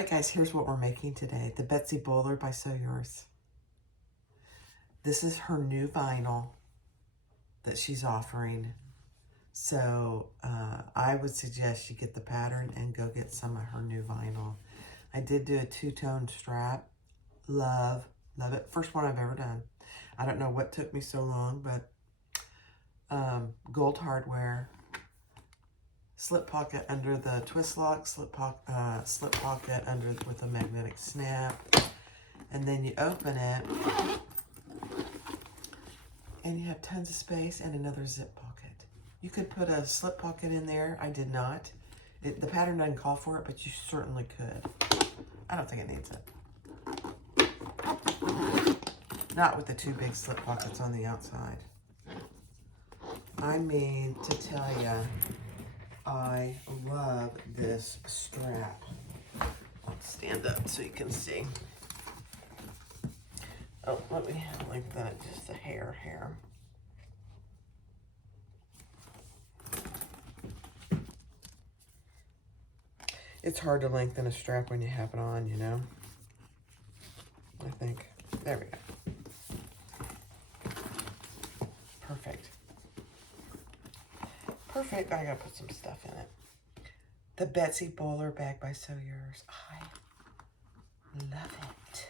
right, guys, here's what we're making today. The Betsy Bowler by SewYours. This is her new vinyl that she's offering. So I would suggest you get the pattern and go get some of her new vinyl. I did do a two-tone strap. Love it. First one I've ever done. I don't know what took me so long, but gold hardware, slip pocket under the twist lock, slip pocket under with a magnetic snap, and then you open it and you have tons of space and another zip pocket. You could put a slip pocket in there. I did not. The pattern doesn't call for it, but you certainly could. I don't think it needs it. Not with the two big slip pockets on the outside. I mean, to tell you, I love this strap. I'll stand up so you can see. Oh, let me lengthen it just a hair here. It's hard to lengthen a strap when you have it on, you know. I think. There we go. Perfect. Perfect. I gotta put some stuff in it. The Betsy Bowler bag by SewYours. I love it.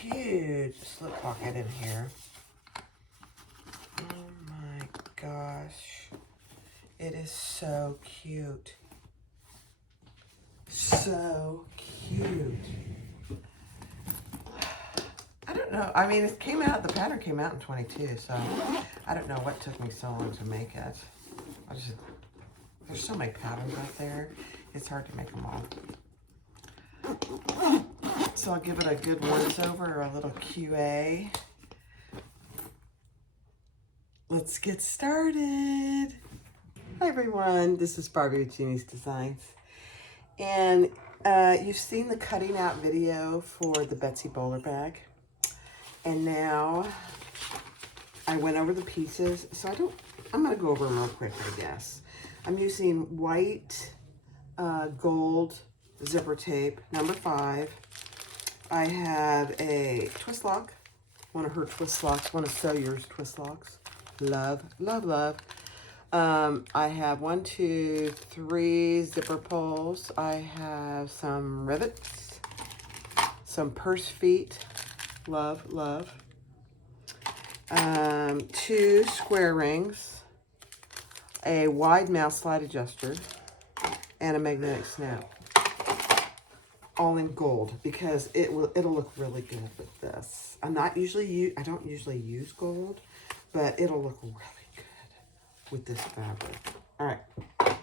Huge slip pocket in here. Oh my gosh. It is so cute. So cute. I don't know. I mean, it came out, the pattern came out in 22, so I don't know what took me so long to make it. There's so many patterns out there. It's hard to make them all. So I'll give it a good once over or a little QA. Let's get started. Hi everyone, this is Barbie with Jeannie's Designs. And you've seen the cutting out video for the Betsy Bowler bag. And now I went over the pieces. So I'm gonna go over them real quick, I guess. I'm using white gold zipper tape, number 5. I have a twist lock, one of her twist locks, one of SewYours twist locks. Love, love, love. I have 1, 2, 3 zipper pulls. I have some rivets, some purse feet. Love, love. 2 square rings, a wide mouth slide adjuster, and a magnetic snap. All in gold because it'll look really good with this. I don't usually use gold, but it'll look really good with this fabric. All right.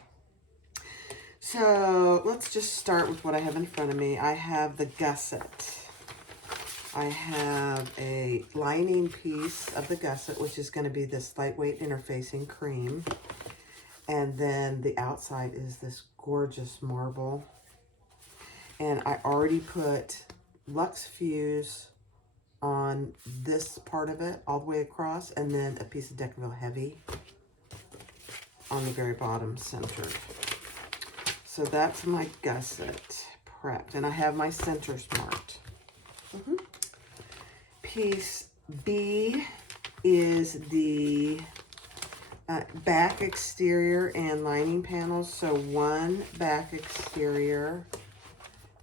So let's just start with what I have in front of me. I have the Gusset. I have a lining piece of the Gusset, which is going to be this lightweight interfacing cream. And then the outside is this gorgeous marble. And I already put Luxe Fuse on this part of it, all the way across, and then a piece of Decaville Heavy on the very bottom centered. So that's my Gusset prepped. And I have my centers marked. Piece B is the back exterior and lining panels. So 1 back exterior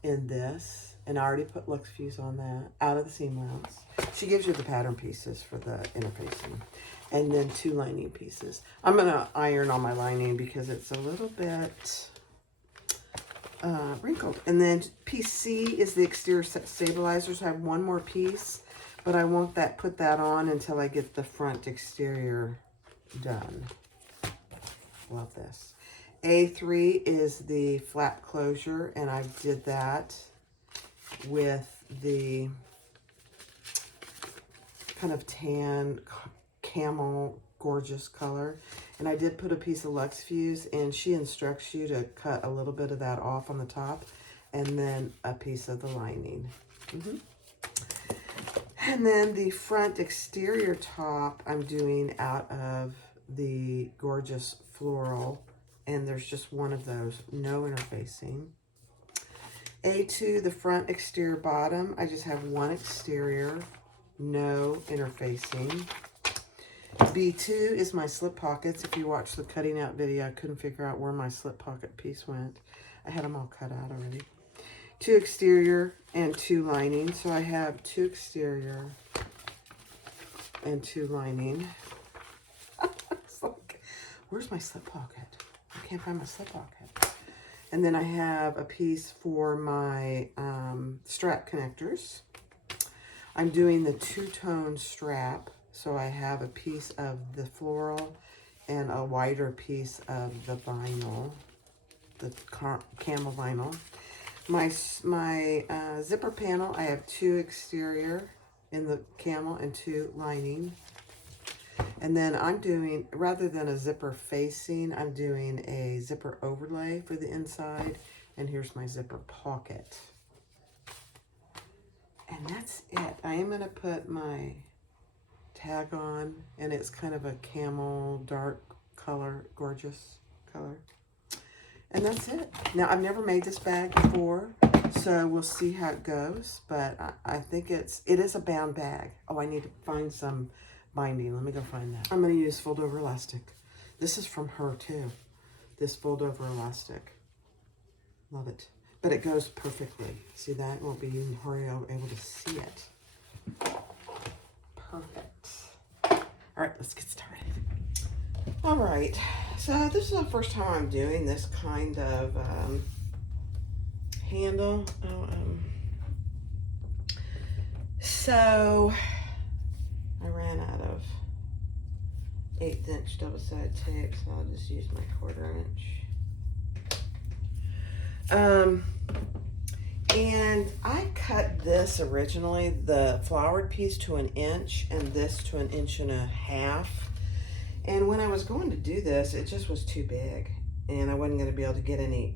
in this, and I already put Luxe Fuse on that out of the seam allowance. She gives you the pattern pieces for the interfacing, and then 2 lining pieces. I'm gonna iron on my lining because it's a little bit wrinkled. And then piece C is the exterior stabilizers. I have 1 more piece, but I won't put that on until I get the front exterior done. Love this. A3 is the flap closure, and I did that with the kind of tan camel gorgeous color. And I did put a piece of Luxe Fuse, and she instructs you to cut a little bit of that off on the top and then a piece of the lining. And then the front exterior top I'm doing out of the gorgeous floral, and there's just 1 of those, no interfacing. A2, the front, exterior, bottom. I just have one exterior, no interfacing. B2 is my slip pockets. If you watch the cutting out video, I couldn't figure out where my slip pocket piece went. I had them all cut out already. 2 exterior and 2 lining. So I have 2 exterior and 2 lining. It's like, where's my slip pocket? I can't find my slip pocket. And then I have a piece for my strap connectors. I'm doing the two-tone strap. So I have a piece of the floral and a wider piece of the vinyl, the camel vinyl. My zipper panel, I have 2 exterior in the camel and 2 lining. And then I'm doing, rather than a zipper facing, I'm doing a zipper overlay for the inside. And here's my zipper pocket. And that's it. I am going to put my tag on, and it's kind of a camel dark color, gorgeous color. And that's it. Now, I've never made this bag before, so we'll see how it goes, but I think it is a bound bag. Oh, I need to find some binding. Let me go find that. I'm going to use fold over elastic. This is from her too, this fold over elastic. Love it. But it goes perfectly. See that? Won't be even able to see it. Perfect. All right, let's get started. All right, so this is the first time I'm doing this kind of handle. So I ran out of 1/8 inch double-sided tape, so I'll just use my 1/4 inch. And I cut this originally, the flowered piece, to 1 inch and this to 1.5 inches. And when I was going to do this, it just was too big. And I wasn't going to be able to get any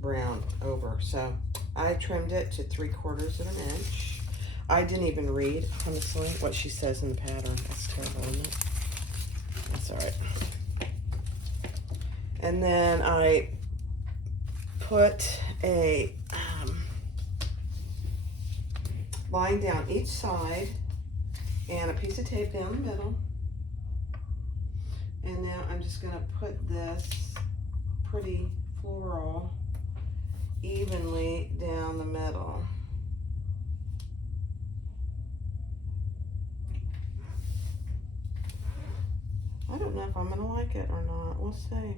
brown over. So I trimmed it to 3/4 of an inch. I didn't even read, honestly, what she says in the pattern. That's terrible, isn't it? That's all right. And then I put a line down each side and a piece of tape down the middle. And now I'm just going to put this pretty floral evenly down the middle. I don't know if I'm going to like it or not. We'll see.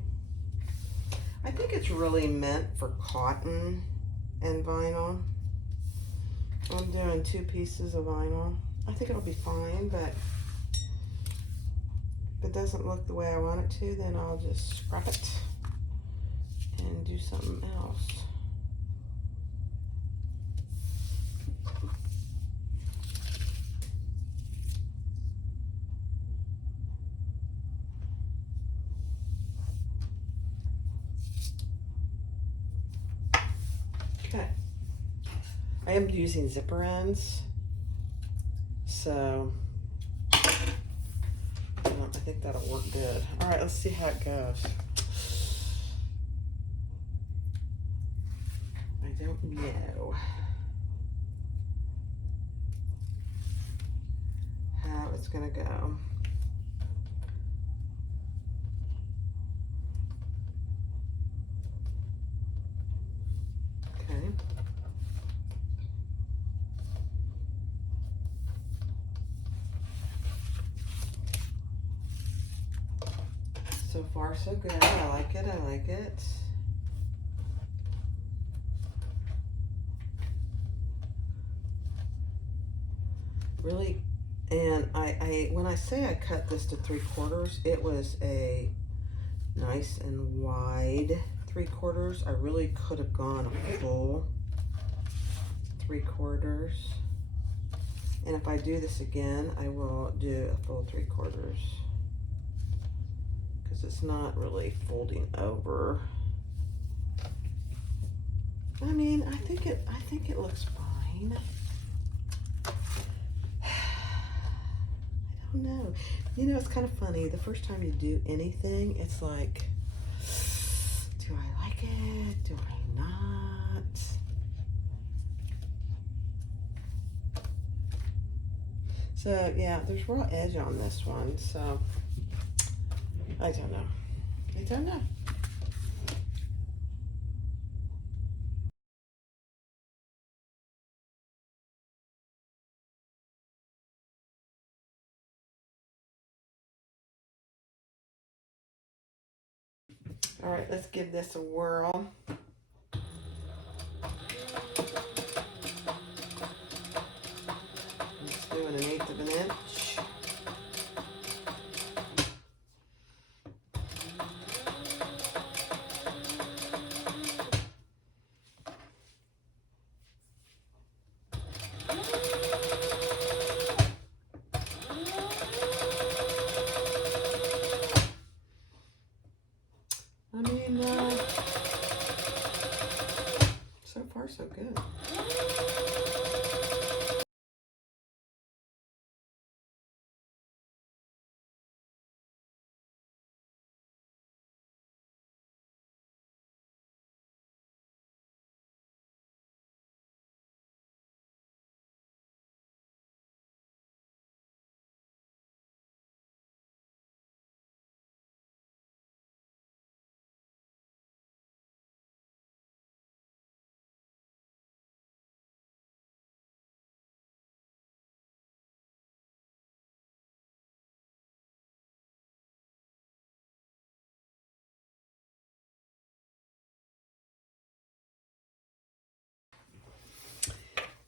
I think it's really meant for cotton and vinyl. I'm doing 2 pieces of vinyl. I think it'll be fine, but if it doesn't look the way I want it to, then I'll just scrap it and do something else. Okay. I am using zipper ends, so I think that'll work good. All right, let's see how it goes. I don't know how it's gonna go. Okay. So far, so good. I like it. I like it. Really, and I when I say I cut this to 3/4, it was a nice and wide 3/4. I really could have gone a full 3/4. And if I do this again, I will do a full 3/4. Because it's not really folding over. I mean, I think it looks fine. I don't know. You know, it's kind of funny. The first time you do anything, it's like, do I like it? Do I not? So yeah, there's raw edge on this one, so I don't know. I don't know. All right, let's give this a whirl. Just doing 1/8 of an inch. I mean, so far so good.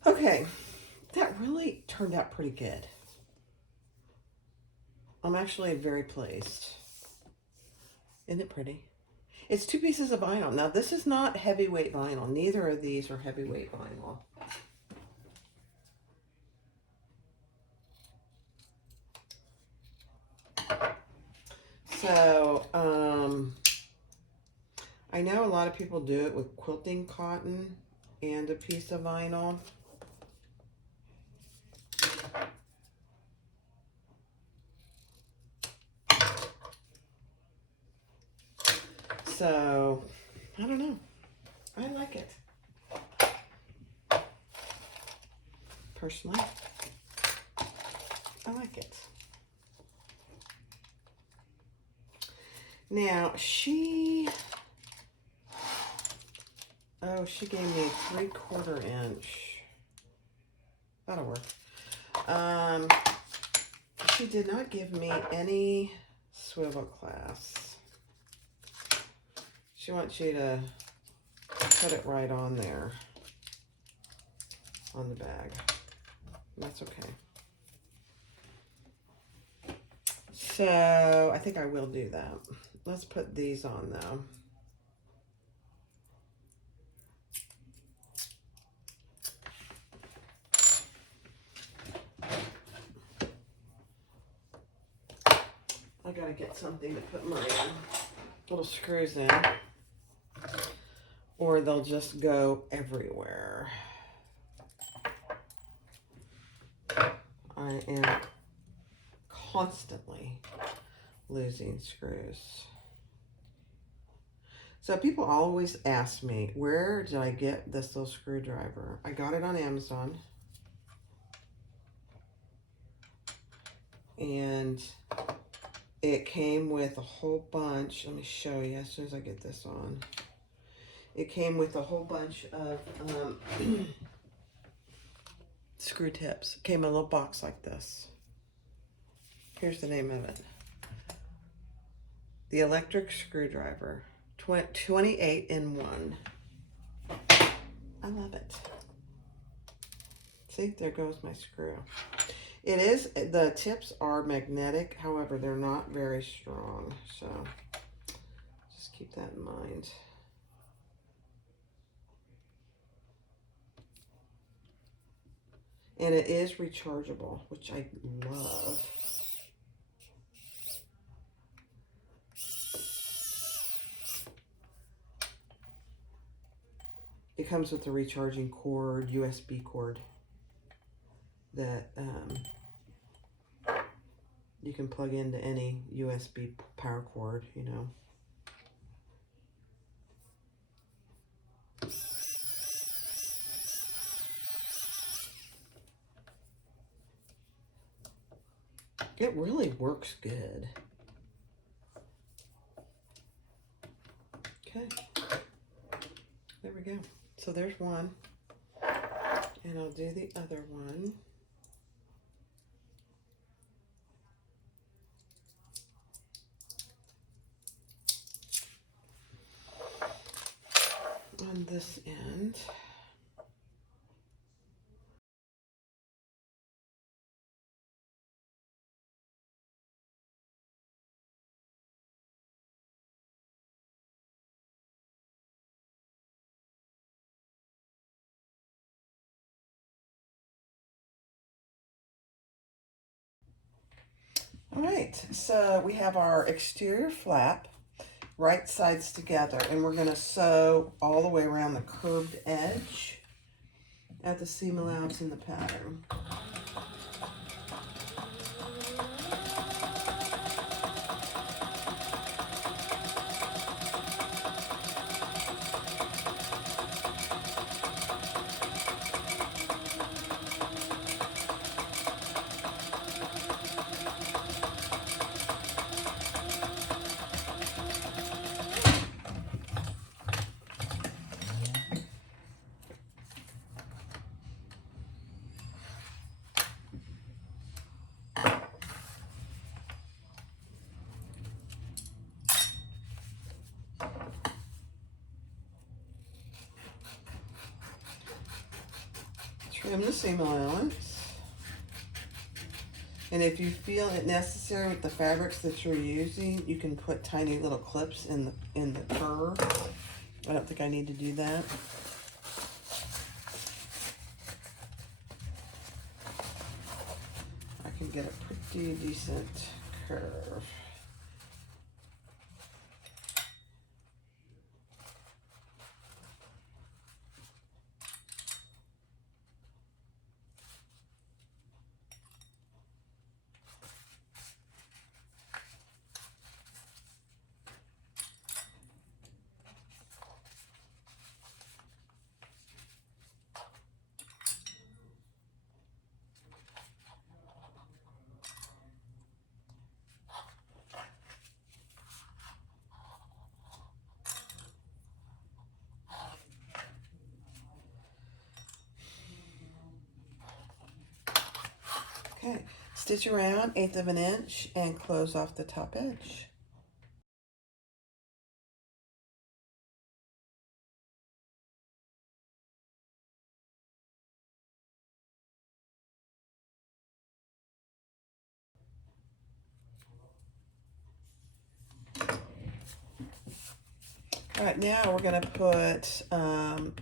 Okay, that really turned out pretty good. I'm actually very pleased. Isn't it pretty? It's 2 pieces of vinyl. Now, this is not heavyweight vinyl. Neither of these are heavyweight vinyl. So, I know a lot of people do it with quilting cotton and a piece of vinyl. So, I don't know. I like it. Personally, I like it. Now, she gave me 3/4 inch. That'll work. She did not give me any swivel clasps. She wants you to put it right on there, on the bag. That's okay. So I think I will do that. Let's put these on though. I gotta get something to put my little screws in, or they'll just go everywhere. I am constantly losing screws. So people always ask me, where did I get this little screwdriver? I got it on Amazon. And it came with a whole bunch. Let me show you as soon as I get this on. It came with a whole bunch of screw tips. It came in a little box like this. Here's the name of it. The electric screwdriver. 28 in 1. I love it. See, there goes my screw. It is, the tips are magnetic, however, they're not very strong, so just keep that in mind. And it is rechargeable, which I love. It comes with a recharging cord, USB cord, that you can plug into any USB power cord, you know. It really works good. Okay, there we go. So there's one, and I'll do the other one. On this end. All right, so we have our exterior flap, right sides together, and we're going to sew all the way around the curved edge at the seam allowance in the pattern. Trim the seam allowance. And if you feel it necessary with the fabrics that you're using, you can put tiny little clips in the curve. I don't think I need to do that. I can get a pretty decent curve. Okay, stitch around 1/8 of an inch and close off the top edge. All right, now we're going to put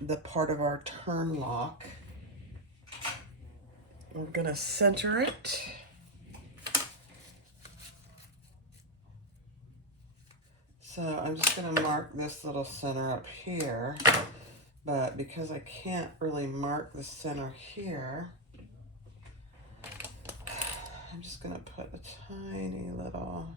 the part of our turn lock. We're going to center it. So I'm just going to mark this little center up here, but because I can't really mark the center here, I'm just going to put a tiny little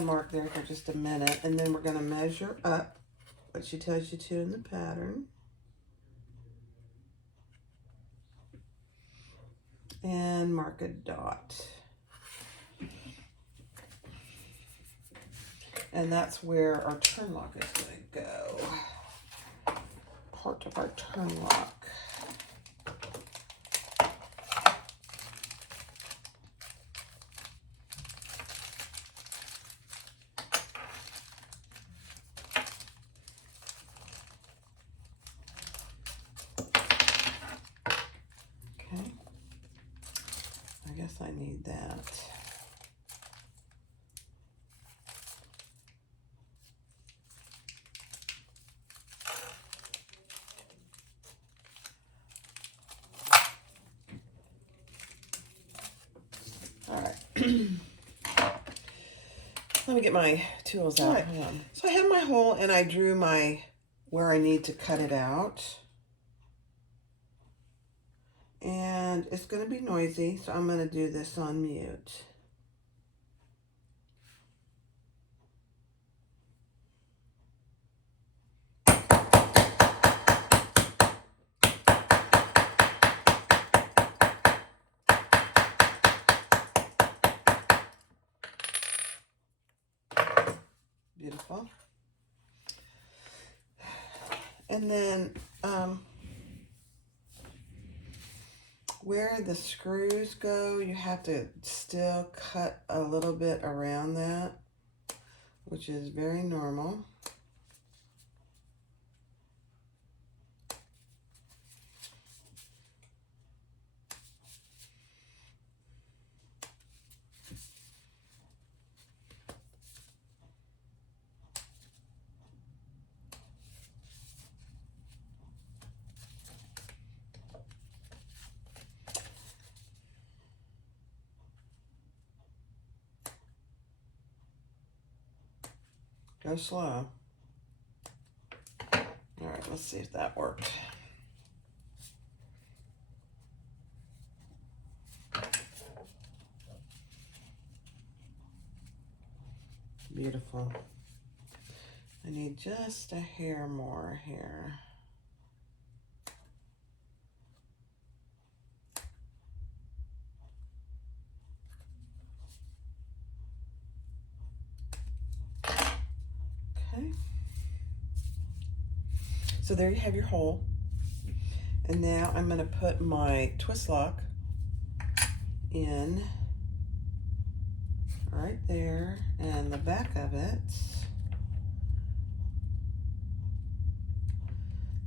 mark there for just a minute, and then we're going to measure up what she tells you to in the pattern. And mark a dot. And that's where our turn lock is going to go. Part of our turn lock. Okay. I guess I need that. Let me get my tools out. Right. So I have my hole and I drew where I need to cut it out. And it's going to be noisy, so I'm going to do this on mute. beautiful. And then where the screws go, you have to still cut a little bit around that, which is very normal. Go slow. All right, let's see if that worked. Beautiful. I need just a hair more here. Okay. So there you have your hole. And now I'm going to put my twist lock in right there and the back of it,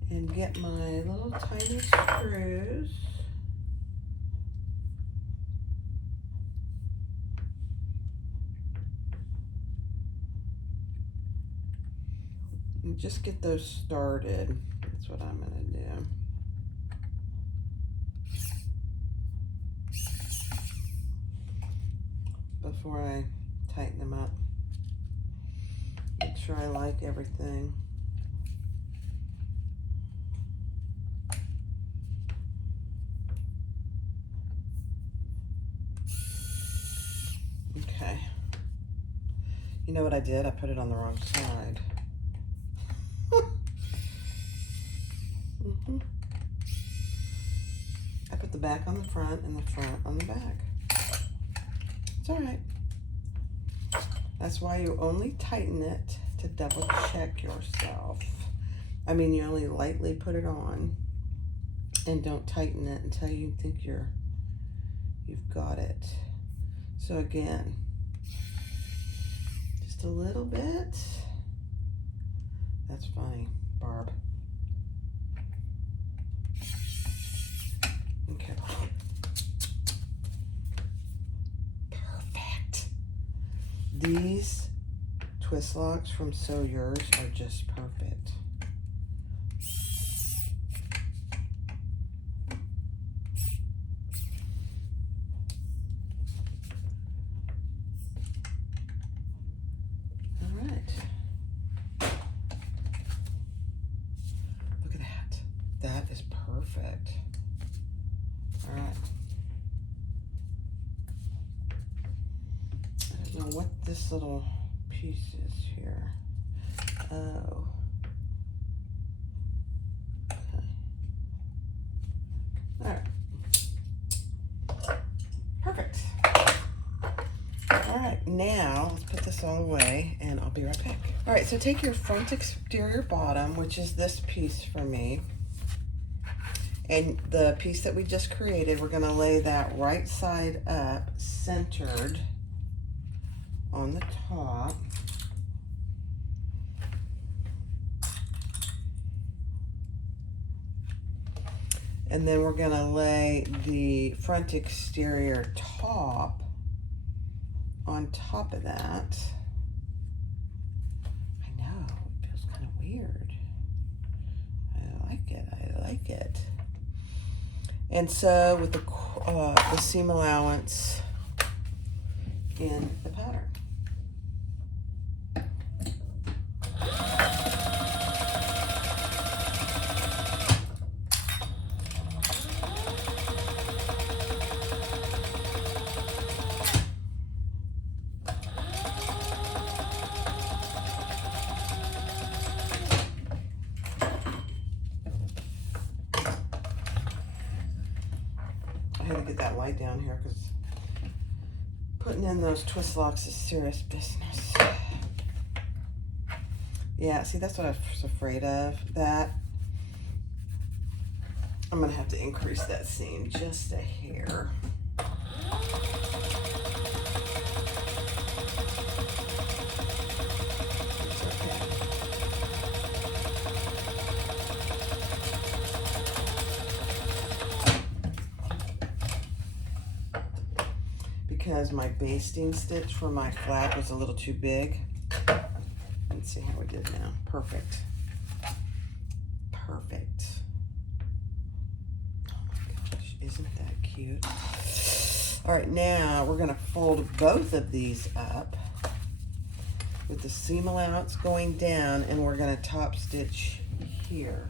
and get my little tiny screws. And just get those started. That's what I'm going to do. Before I tighten them up. Make sure I like everything. Okay. You know what I did? I put it on the wrong side. I put the back on the front and the front on the back. It's all right. That's why you only tighten it to double check yourself. I mean, you only lightly put it on and don't tighten it until you think you've got it. So again, just a little bit. That's funny, Barb. Okay. Perfect. These twist locks from SewYours are just perfect. All right. Look at that. That is perfect. All right. I don't know what this little piece is here. Oh. Okay. All right. Perfect. All right, now let's put this all away and I'll be right back. All right, so take your front exterior bottom, which is this piece for me, and the piece that we just created, we're gonna lay that right side up, centered on the top. And then we're gonna lay the front exterior top on top of that. I know, it feels kind of weird. I like it, I like it. And so with the seam allowance in the pattern. I had to get that light down here because putting in those twist locks is serious business. Yeah, see, that's what I was afraid of, that I'm gonna have to increase that seam just a hair. It's okay. Because my basting stitch for my flag was a little too big. Let's see how we did now. Perfect. Perfect. Oh my gosh, isn't that cute? All right, now we're gonna fold both of these up with the seam allowance going down, and we're gonna top stitch here,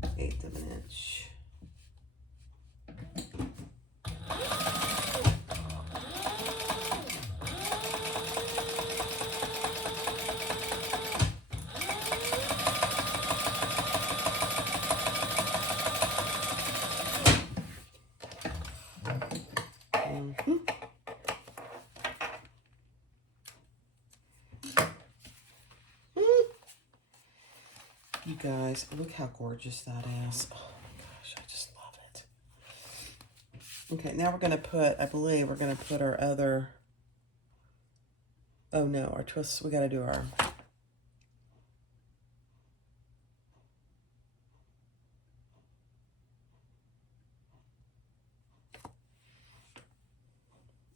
1/8 of an inch. You guys, look how gorgeous that is. Oh my gosh, I just love it. Okay, now we're gonna put, I believe we're gonna put our other, oh no, our twists, we gotta do our,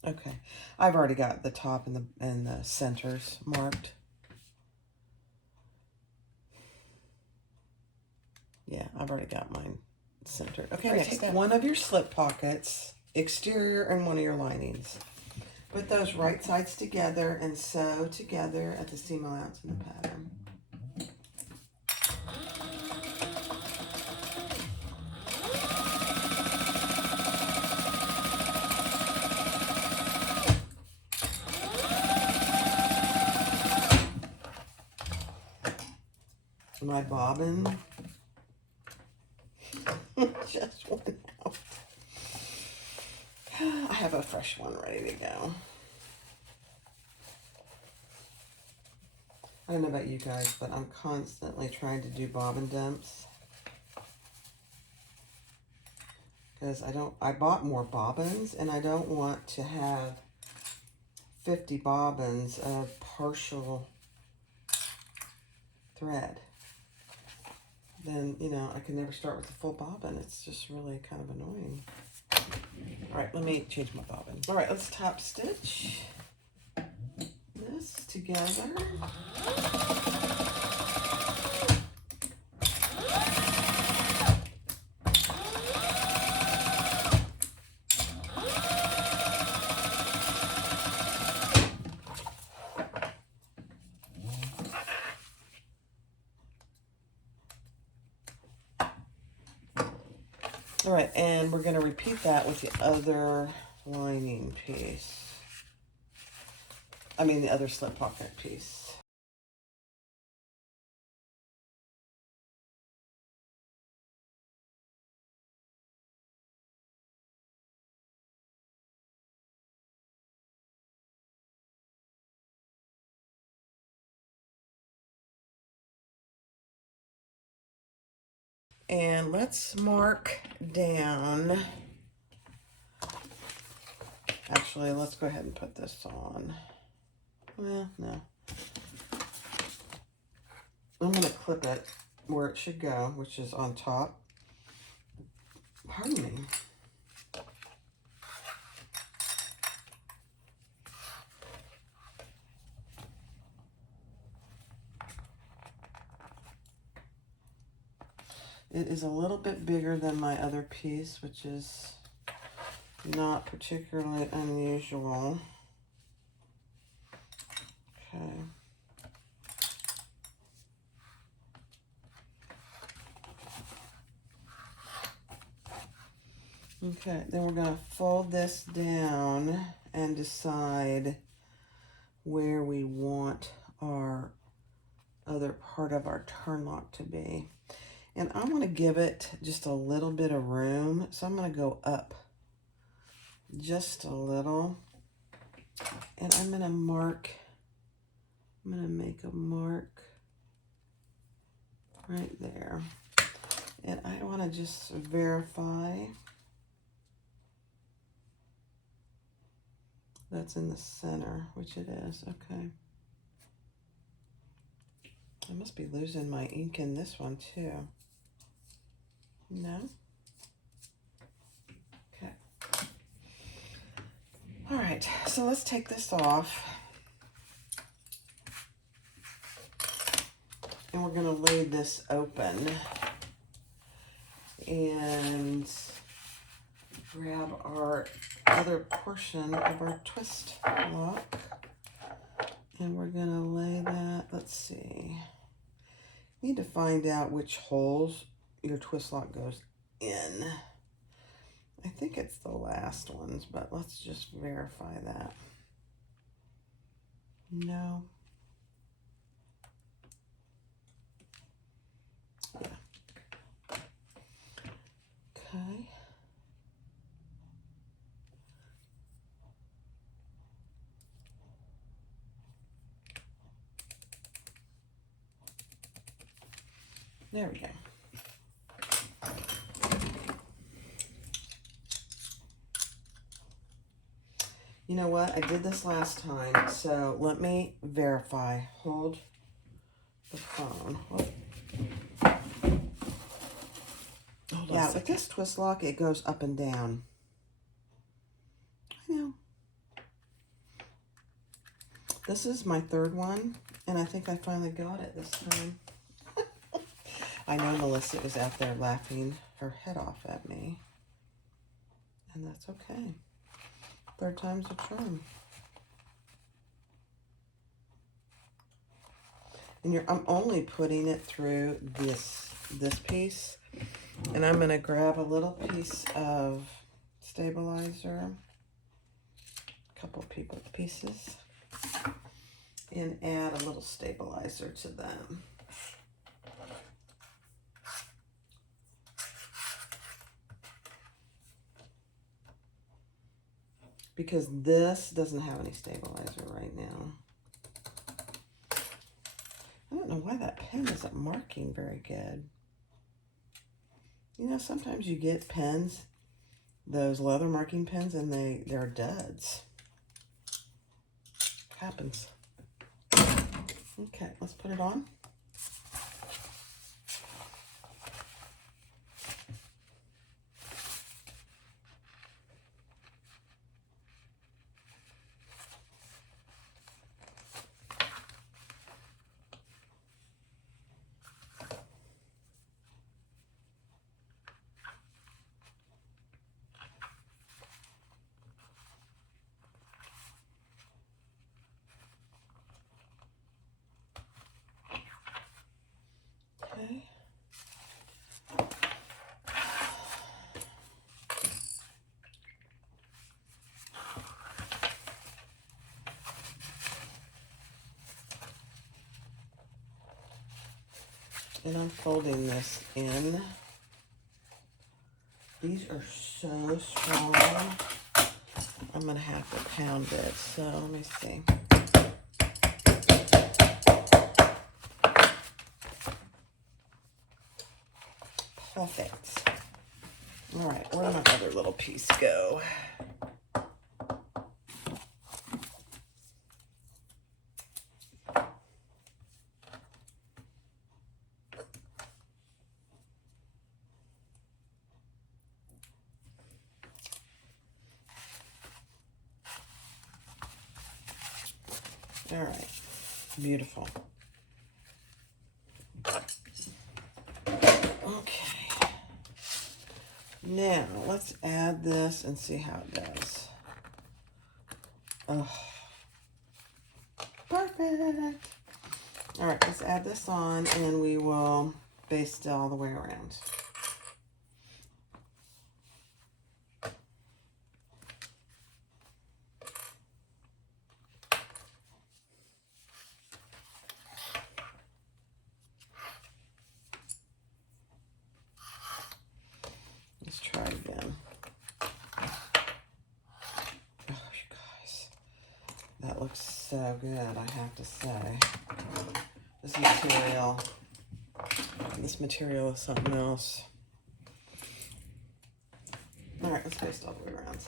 okay. I've already got the top and the centers marked. Yeah, I've already got mine centered. Okay, right, take one of your slip pockets, exterior, and one of your linings. Put those right sides together and sew together at the seam allowance in the pattern. My bobbin just went out. I have a fresh one ready to go. I don't know about you guys, but I'm constantly trying to do bobbin dumps. Because I bought more bobbins, and I don't want to have 50 bobbins of partial thread. Then, you know, I can never start with the full bobbin. It's just really kind of annoying. All right, let me change my bobbin. All right, let's top stitch this together. All right, and we're going to repeat that with the other lining piece. I mean, the other slip pocket piece. And let's mark down. Actually, let's go ahead and put this on. Well, no. I'm going to clip it where it should go, which is on top. Pardon me. It is a little bit bigger than my other piece, which is not particularly unusual. Okay. Okay, then we're going to fold this down and decide where we want our other part of our turn lock to be. And I want to give it just a little bit of room, so I'm going to go up just a little. And I'm going to mark I'm going to make a mark right there. And I want to just verify that's in the center, which it is. Okay. I must be losing my ink in this one too. No? Okay. All right, so let's take this off. And we're going to lay this open and grab our other portion of our twist lock. And we're going to lay that, let's see. You need to find out which holes your twist lock goes in. I think it's the last ones, but let's just verify that. No. Yeah. Okay. There we go. You know what? I did this last time, so let me verify. Hold the phone. Yeah, with this twist lock, it goes up and down. I know. This is my third one, and I think I finally got it this time. I know Melissa is out there laughing her head off at me, and that's okay. Third time's a charm. And I'm only putting it through this piece, and I'm going to grab a little piece of stabilizer, a couple pieces, and add a little stabilizer to them. Because this doesn't have any stabilizer right now. I don't know why that pen isn't marking very good. You know, sometimes you get pens, those leather marking pens, and they're duds. Happens. Okay, let's put it on. Okay. And I'm folding this in. These are so strong. I'm going to have to pound it. So let me see. Perfect. All right, where did my other little piece go? All right, beautiful. Okay, now let's add this and see how it does. Oh, perfect. All right, let's add this on and we will baste it all the way around. Let's try again. Oh, you guys, that looks so good, I have to say. This material is something else. All right, let's paste all the way around.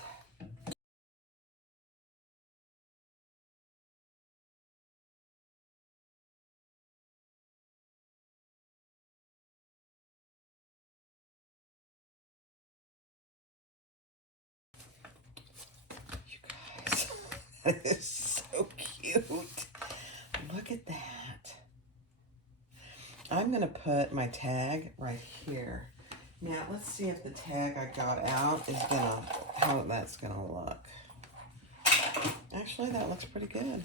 You guys, that is so cute. Look at that. I'm gonna put my tag right here. Now let's see if the tag I got out is how that's gonna look. Actually, that looks pretty good.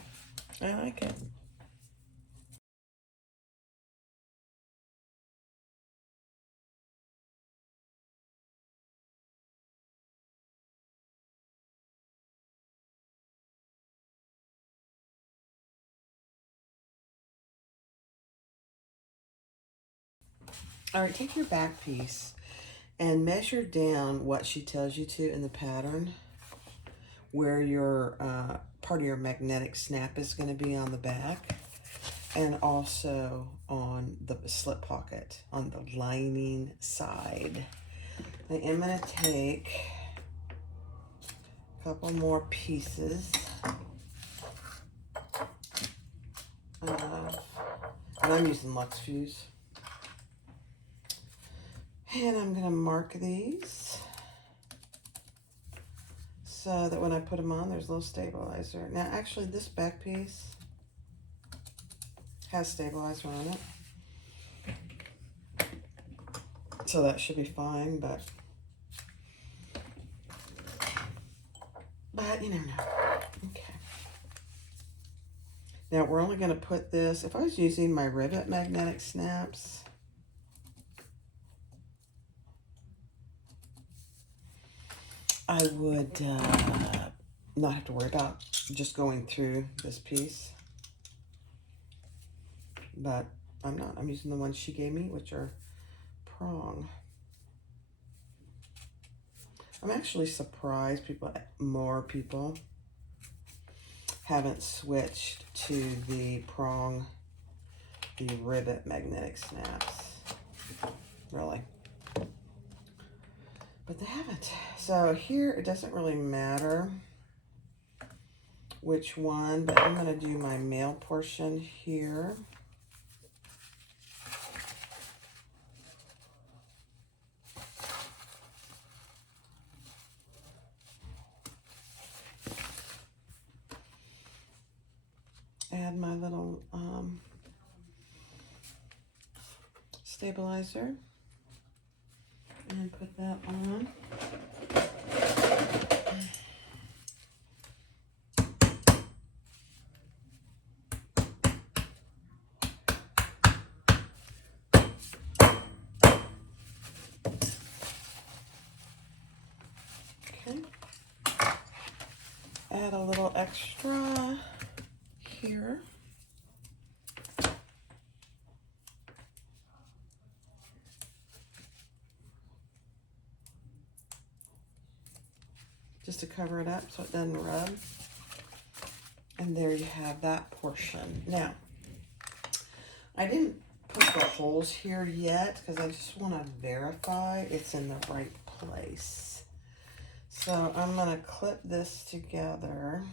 I like it. All right, take your back piece and measure down what she tells you to in the pattern, where your part of your magnetic snap is going to be on the back, and also on the slip pocket on the lining side. I am going to take a couple more pieces, and I'm using Lux Fuse. And I'm going to mark these so that when I put them on, there's a little stabilizer. Now, actually, this back piece has stabilizer on it, so that should be fine, but you never know. Okay. Now, we're only going to put this, if I was using my rivet magnetic snaps, I would not have to worry about just going through this piece, but I'm not. I'm using the ones she gave me, which are prong. I'm actually surprised more people haven't switched to the prong, the rivet magnetic snaps, really. But they haven't. So here, it doesn't really matter which one, but I'm gonna do my male portion here. Add my little stabilizer and put that on. Okay. Add a little extra here. Just to cover it up so it doesn't rub. And there you have that portion. Now, I didn't put the holes here yet because I just want to verify it's in the right place. So I'm going to clip this together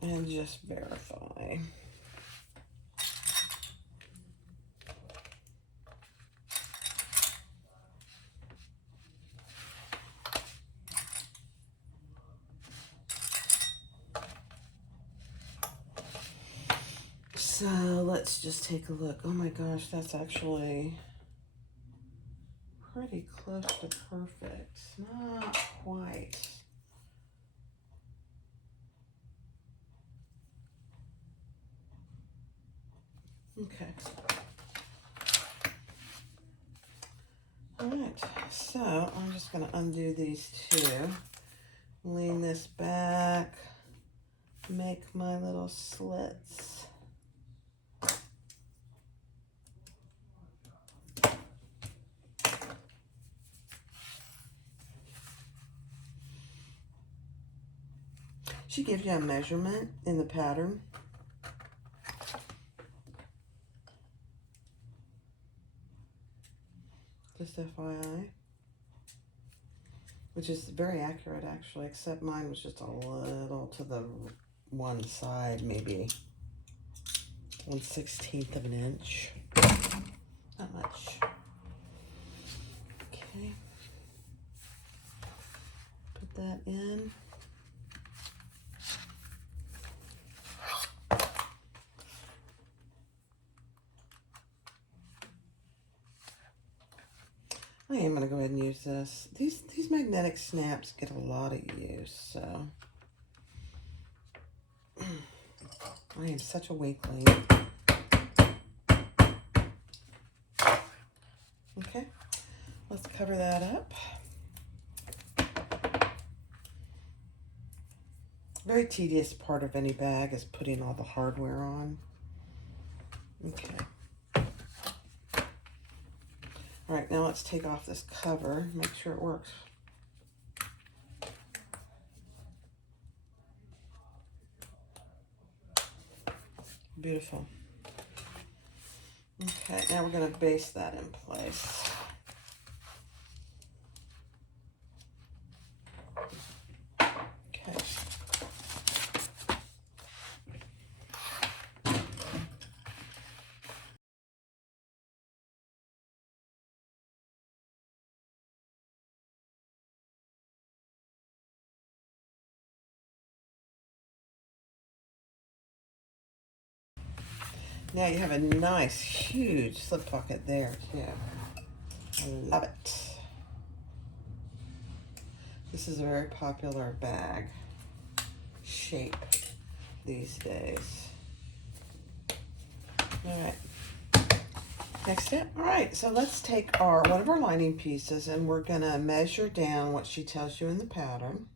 and just verify. So let's just take a look. Oh my gosh, that's actually pretty close to perfect. Not quite. Okay. All right, so I'm just going to undo these two. Lean this back. Make my little slits. She gives you a measurement in the pattern. Just FYI. Which is very accurate, actually, except mine was just a little to the one side, maybe 1/16 of an inch. Not much. Okay. Put that in. I am going to go ahead and use this. These magnetic snaps get a lot of use, so. I am such a weakling. Okay, let's cover that up. Very tedious part of any bag is putting all the hardware on. Okay. All right, now let's take off this cover, make sure it works. Beautiful. Okay, now we're going to base that in place. Okay. Now you have a nice, huge slip pocket there, too. I love it. This is a very popular bag shape these days. All right. Next step. All right, so let's take one of our lining pieces and we're gonna measure down what she tells you in the pattern.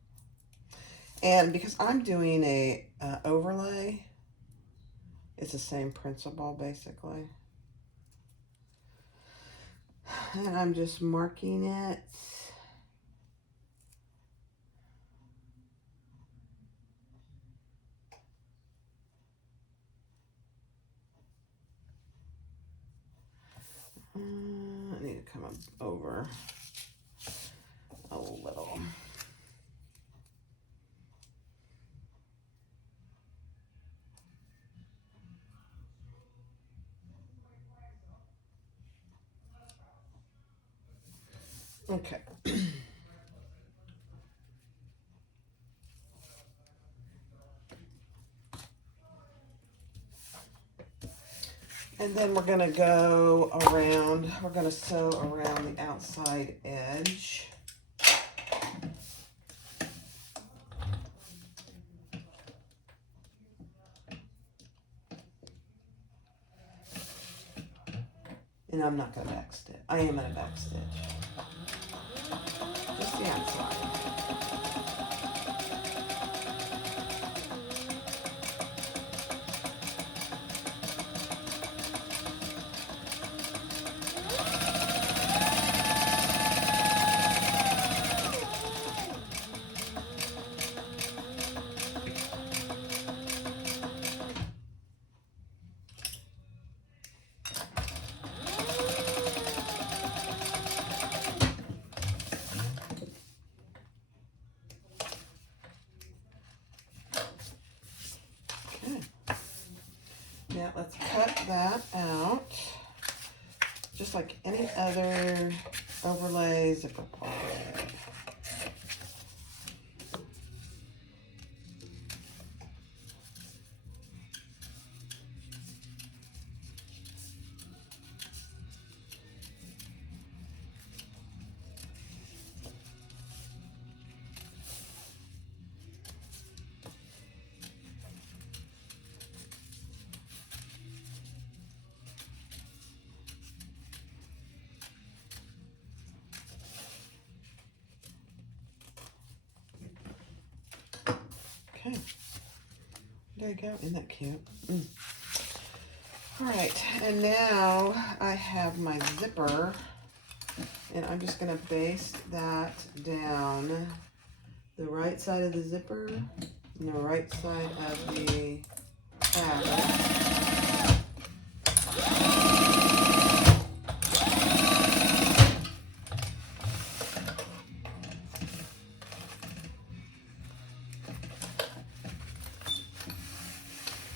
And because I'm doing a overlay, it's the same principle, basically. And I'm just marking it. I need to come up over a little. Okay. And then we're going to go around, we're going to sew around the outside edge. And I'm not going to back stitch. I am going to back stitch. Just the outside. Now let's cut that out, just like any other overlay zipper pocket. Okay, there you go. Isn't that cute? All right, and now I have my zipper, and I'm just going to baste that down the right side of the zipper, on the right side of the fabric.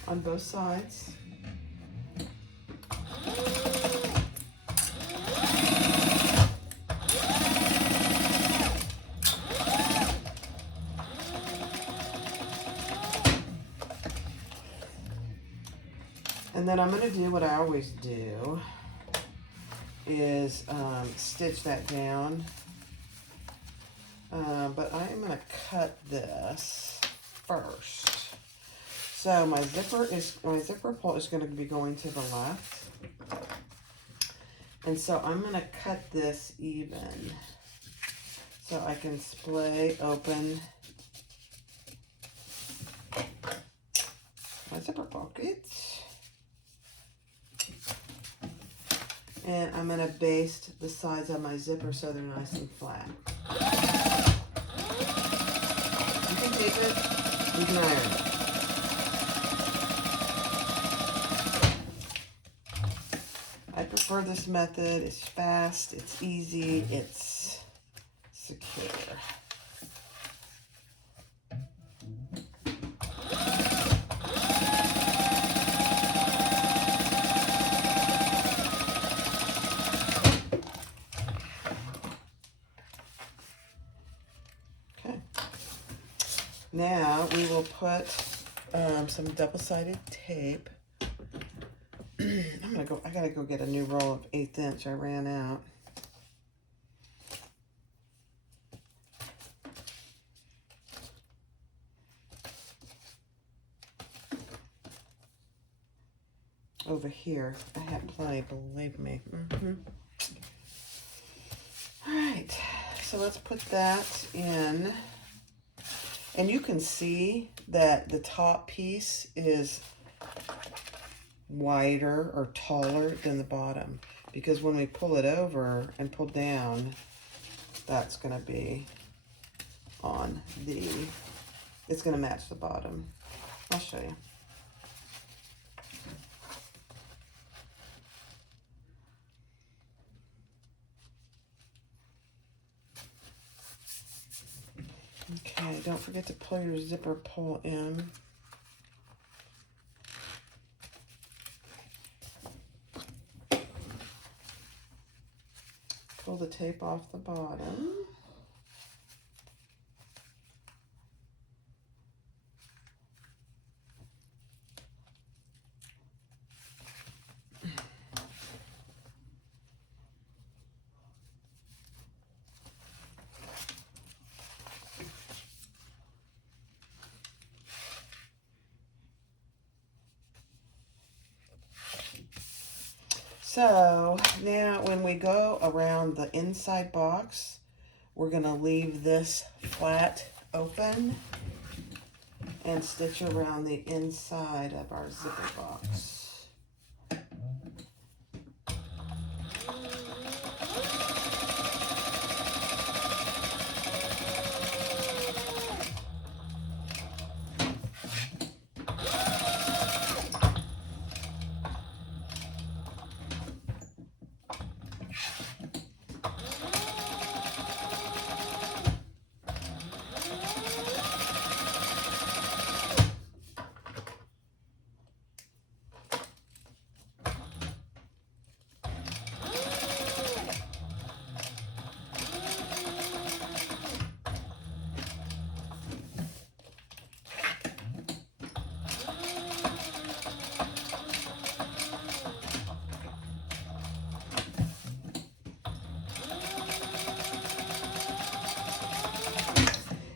On both sides. And then I'm going to do what I always do, is stitch that down. But I am going to cut this first. So my zipper pull is going to be going to the left. And so I'm going to cut this even so I can splay open my zipper pocket. And I'm going to baste the sides of my zipper so they're nice and flat. You can tape it, you can iron it. I prefer this method. It's fast, it's easy, it's secure. Now we will put some double-sided tape. I gotta go get a new roll of 1/8 inch. I ran out. Over here, I have plenty, believe me. All right, so let's put that in. And you can see that the top piece is wider or taller than the bottom, because when we pull it over and pull down, that's going to be on the, it's going to match the bottom. I'll show you. Okay, don't forget to pull your zipper pull in. Pull the tape off the bottom. So now when we go around the inside box, we're going to leave this flat open and stitch around the inside of our zipper box.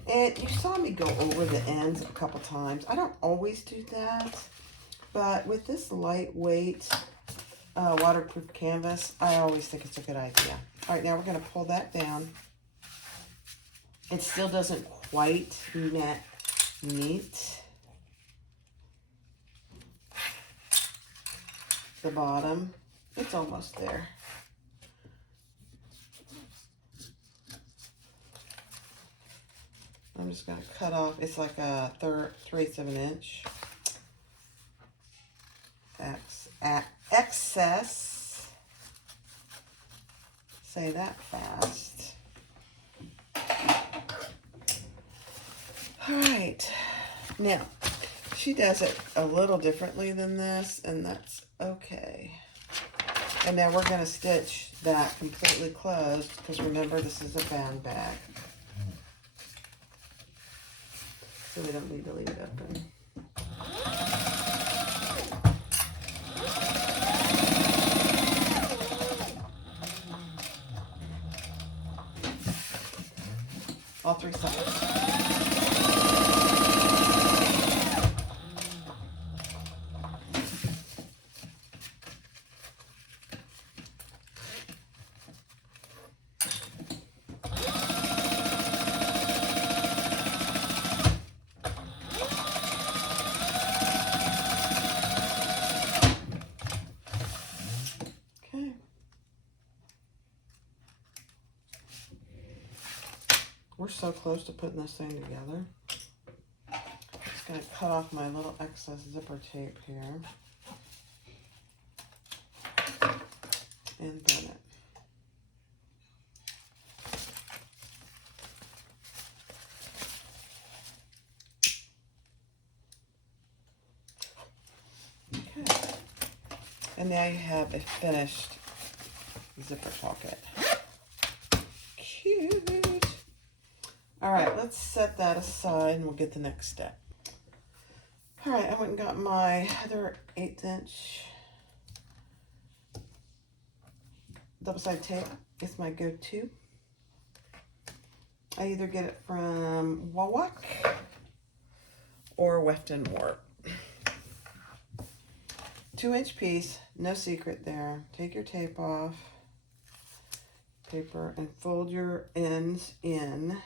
And you saw me go over the ends a couple times. I don't always do that, but with this lightweight waterproof canvas, I always think it's a good idea. All right, now we're going to pull that down. It still doesn't quite meet the bottom. It's almost there. I'm just going to cut off, it's like a 3/8 of an inch. Excess. Say that fast. All right. Now, she does it a little differently than this, and that's okay. And now we're going to stitch that completely closed, because remember, this is a bound bag. So we don't need to leave it open. All 3 sides. Okay. We're so close to putting this thing together. Just going to cut off my little excess zipper tape here and burn it. Okay. And now you have a finished zipper pocket. Cute. All right, let's set that aside and we'll get the next step. All right, I went and got my other 1/8 inch double-sided tape. It's my go-to. I either get it from Wawak or Wefton Warp. 2-inch piece, no secret there. Take your tape off, paper, and fold your ends in.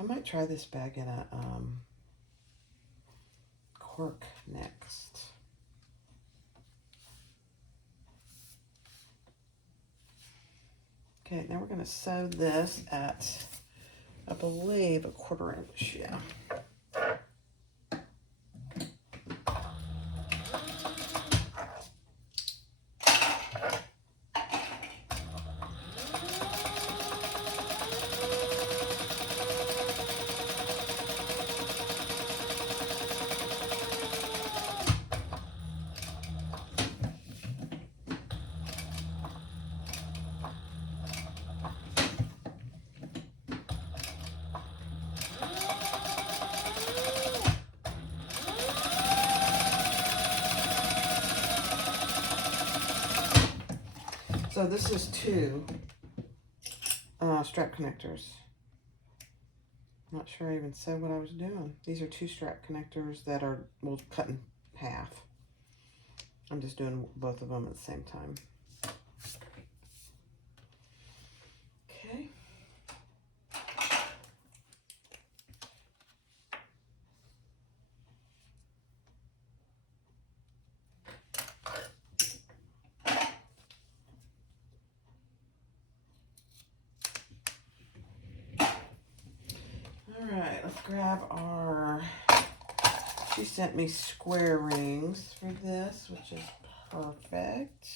I might try this bag in a cork next. Okay, now we're going to sew this at, I believe, 1/4 inch, yeah. So this is 2 strap connectors. Not sure I even said what I was doing. These are 2 strap connectors that are, we'll cut in half. I'm just doing both of them at the same time. Okay. Let's grab our, she sent me square rings for this, which is perfect.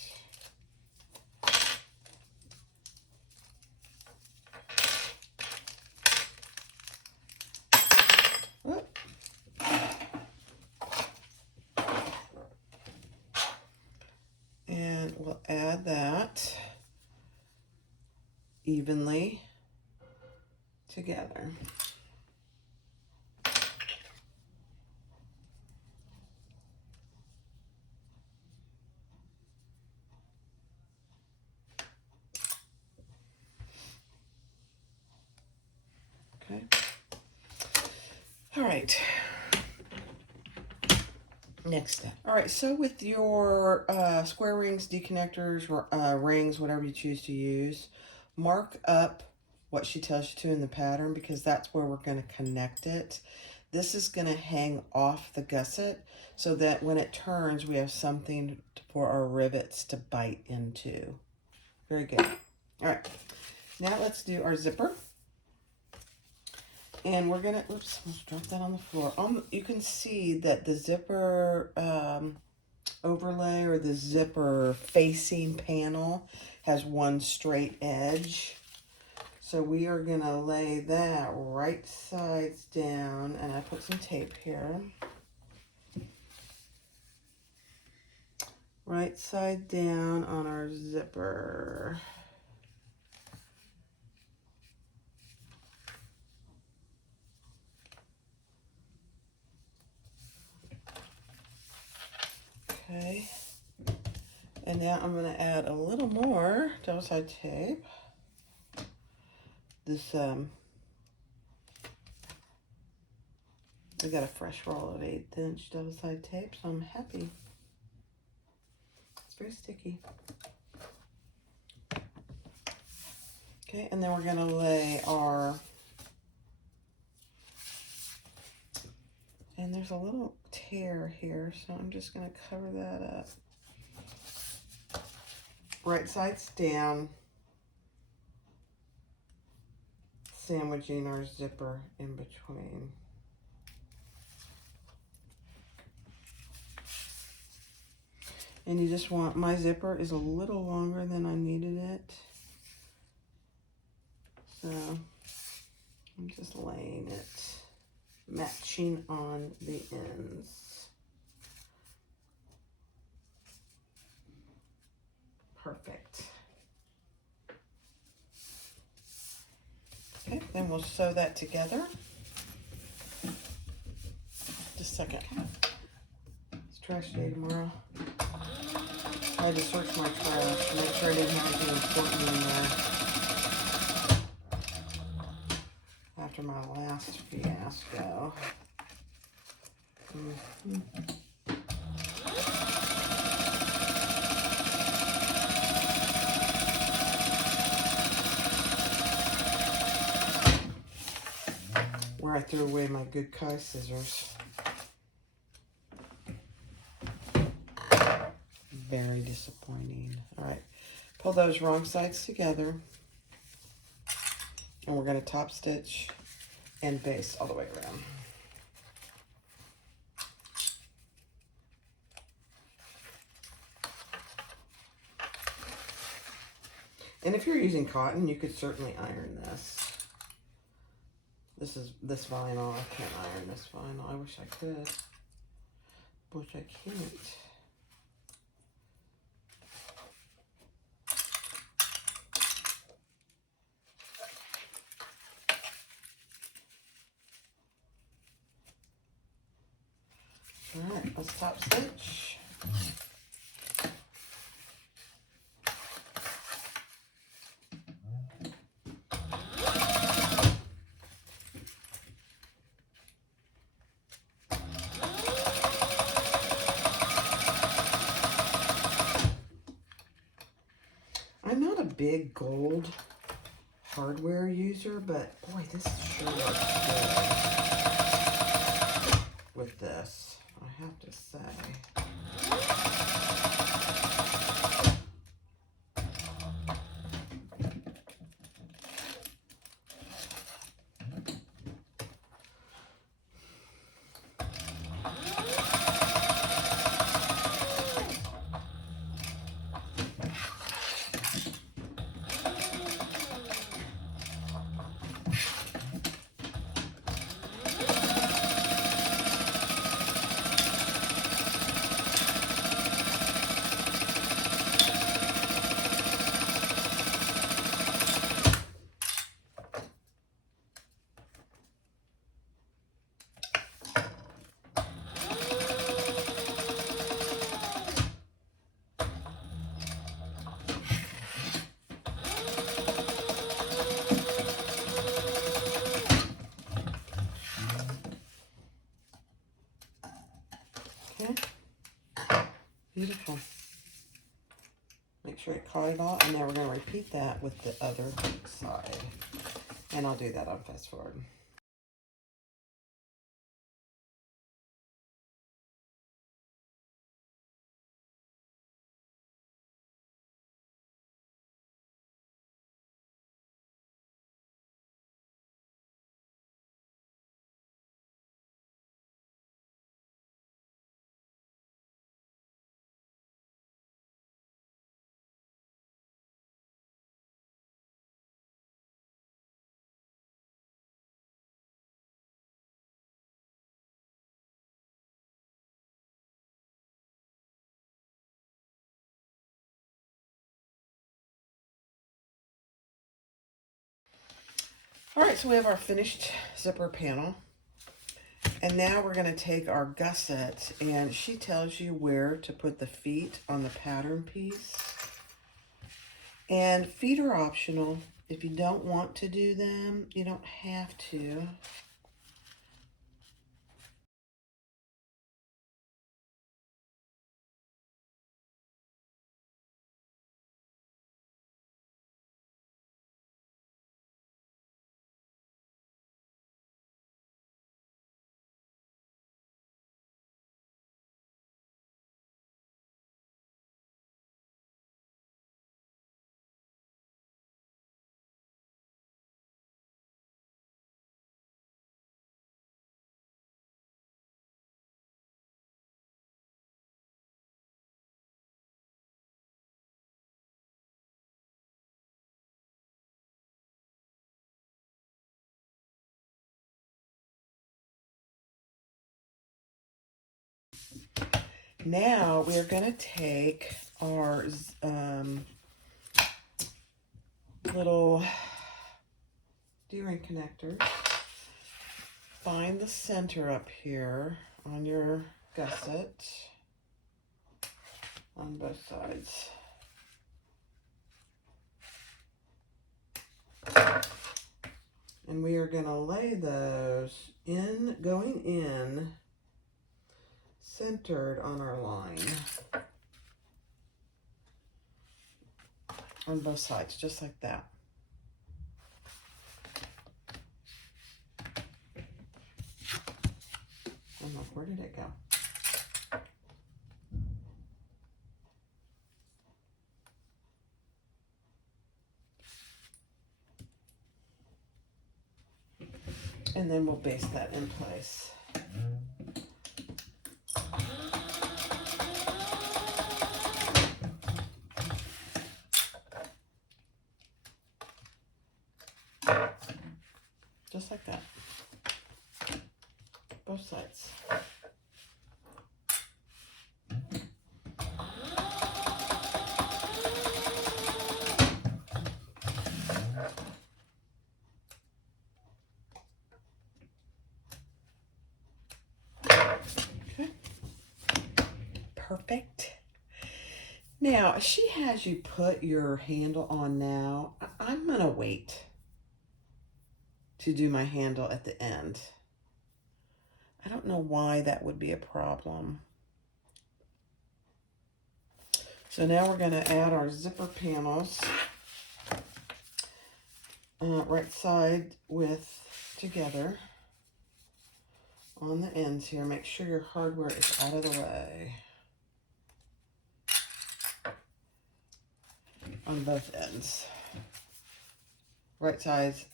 Whoop. And we'll add that evenly together. Okay. All right. Next step. All right, so with your square rings, D-connectors, rings, whatever you choose to use, mark up what she tells you to in the pattern, because that's where we're going to connect it. This is going to hang off the gusset so that when it turns, we have something for our rivets to bite into. Very good. All right, now let's do our zipper. And we're gonna, oops, let's drop that on the floor. You can see that the zipper overlay or the zipper facing panel has one straight edge. So we are gonna lay that right sides down, and I put some tape here. Right side down on our zipper. Okay, and now I'm going to add a little more double side tape. This, I got a fresh roll of 1/8 inch double side tape, so I'm happy. It's very sticky. Okay, and then we're going to lay our, and there's a little tear here, so I'm just going to cover that up. Right sides down, sandwiching our zipper in between. And you just want, my zipper is a little longer than I needed it. So I'm just laying it, matching on the ends. Perfect. Okay, then we'll sew that together. Just a second. It's trash day tomorrow. I had to search my trash, make sure I didn't have anything important in there after my last fiasco. Where I threw away my Good Kai scissors. Very disappointing. All right, pull those wrong sides together, and we're going to top stitch and baste all the way around. And if you're using cotton, you could certainly iron this. This vinyl. I can't iron this vinyl. I wish I could. Which I can't. All right, let's top stitch. I'm not a big gold hardware user, but boy, this sure looks good with this, I have to say. Okay, beautiful. Make sure it caught it all, and then we're going to repeat that with the other side. And I'll do that on fast forward. All right, so we have our finished zipper panel. And now we're going to take our gusset, and she tells you where to put the feet on the pattern piece. And feet are optional. If you don't want to do them, you don't have to. Now we're going to take our little D-ring connectors, find the center up here on your gusset on both sides. And we are going to lay those in, going in, centered on our line on both sides, just like that. Oh, look, where did it go? And then we'll baste that in place. Just like that. Both sides. Okay. Perfect. Now, she has you put your handle on now. I'm going to wait to do my handle at the end. I don't know why that would be a problem. So now we're going to add our zipper panels, right side width together on the ends here. Make sure your hardware is out of the way on both ends. Right sides,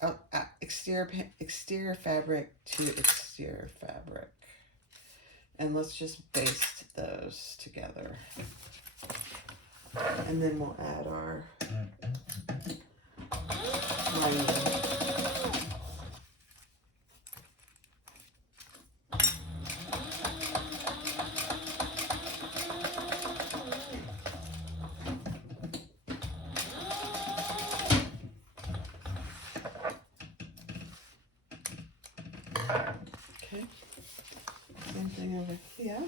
exterior fabric to exterior fabric. And let's just baste those together. And then we'll add our lining. Okay, same thing over here.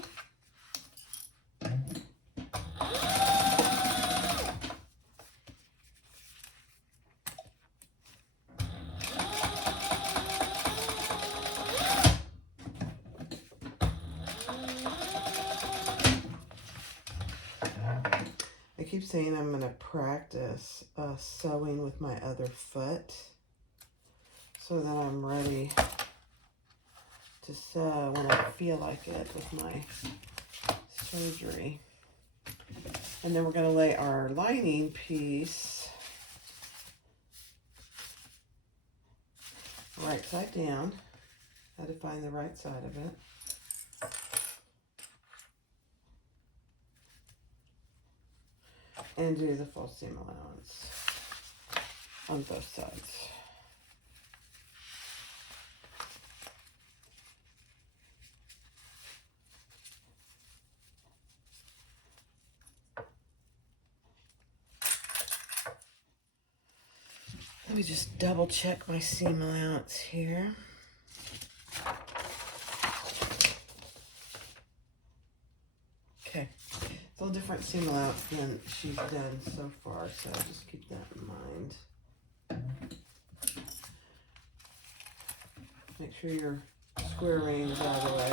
I keep saying I'm going to practice sewing with my other foot so that I'm ready to sew when I feel like it with my surgery. And then we're going to lay our lining piece right side down. Got to find the right side of it. And do the full seam allowance on both sides. Let me just double check my seam allowance here. Okay, it's a little different seam allowance than she's done so far, so just keep that in mind. Make sure your square ring is out of the way.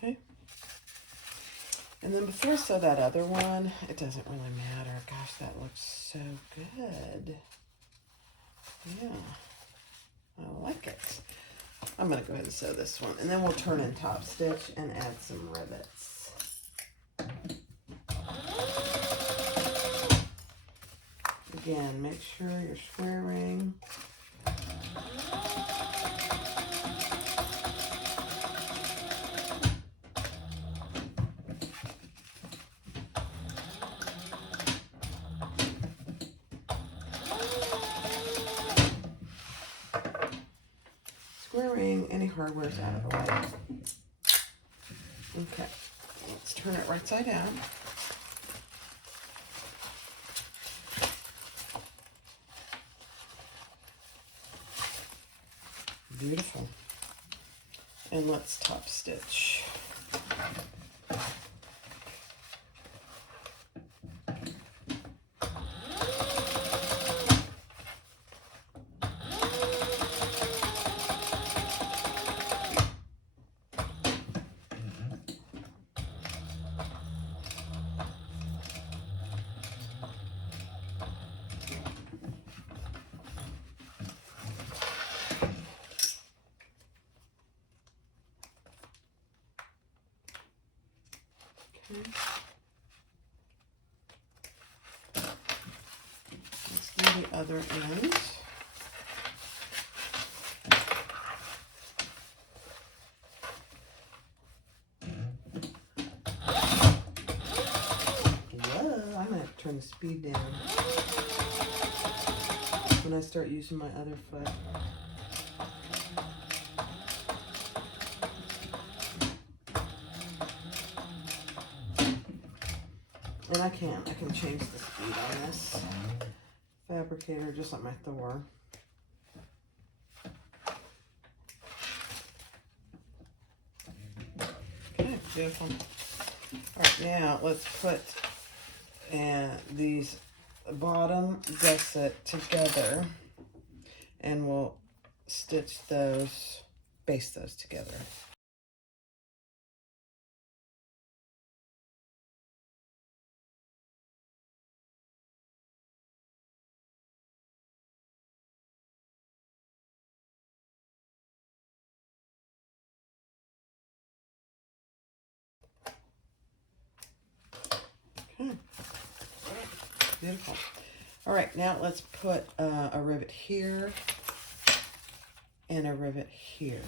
Okay. And then before I sew that other one, it doesn't really matter. Gosh, that looks so good. Yeah. I like it. I'm going to go ahead and sew this one. And then we'll turn in top stitch and add some rivets. Again, make sure your square ring any hardware is out of the way. Okay, let's turn it right side out. Beautiful. And let's top stitch. Let's do the other end. Whoa, I'm gonna have to turn the speed down when I start using my other foot. And I can change the speed on this fabricator just like my Thor. Okay, beautiful. All right, now let's put these bottom gusset together, and we'll stitch those, baste those together. Okay. Beautiful. All right, now let's put a rivet here and a rivet here.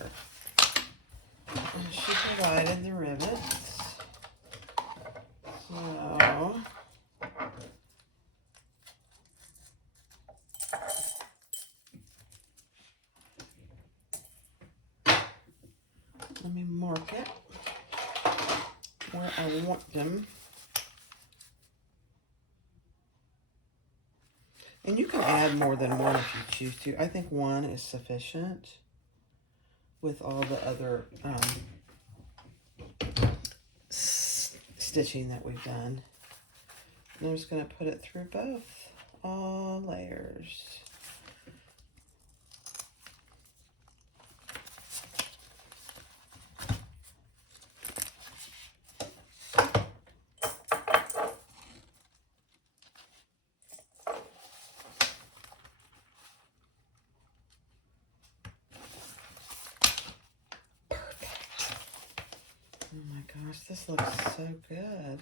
And she provided the rivets. So let me mark it where I want them. And you can add more than one if you choose to. I think one is sufficient with all the other stitching that we've done. And I'm just going to put it through all layers. Oh my gosh, this looks so good.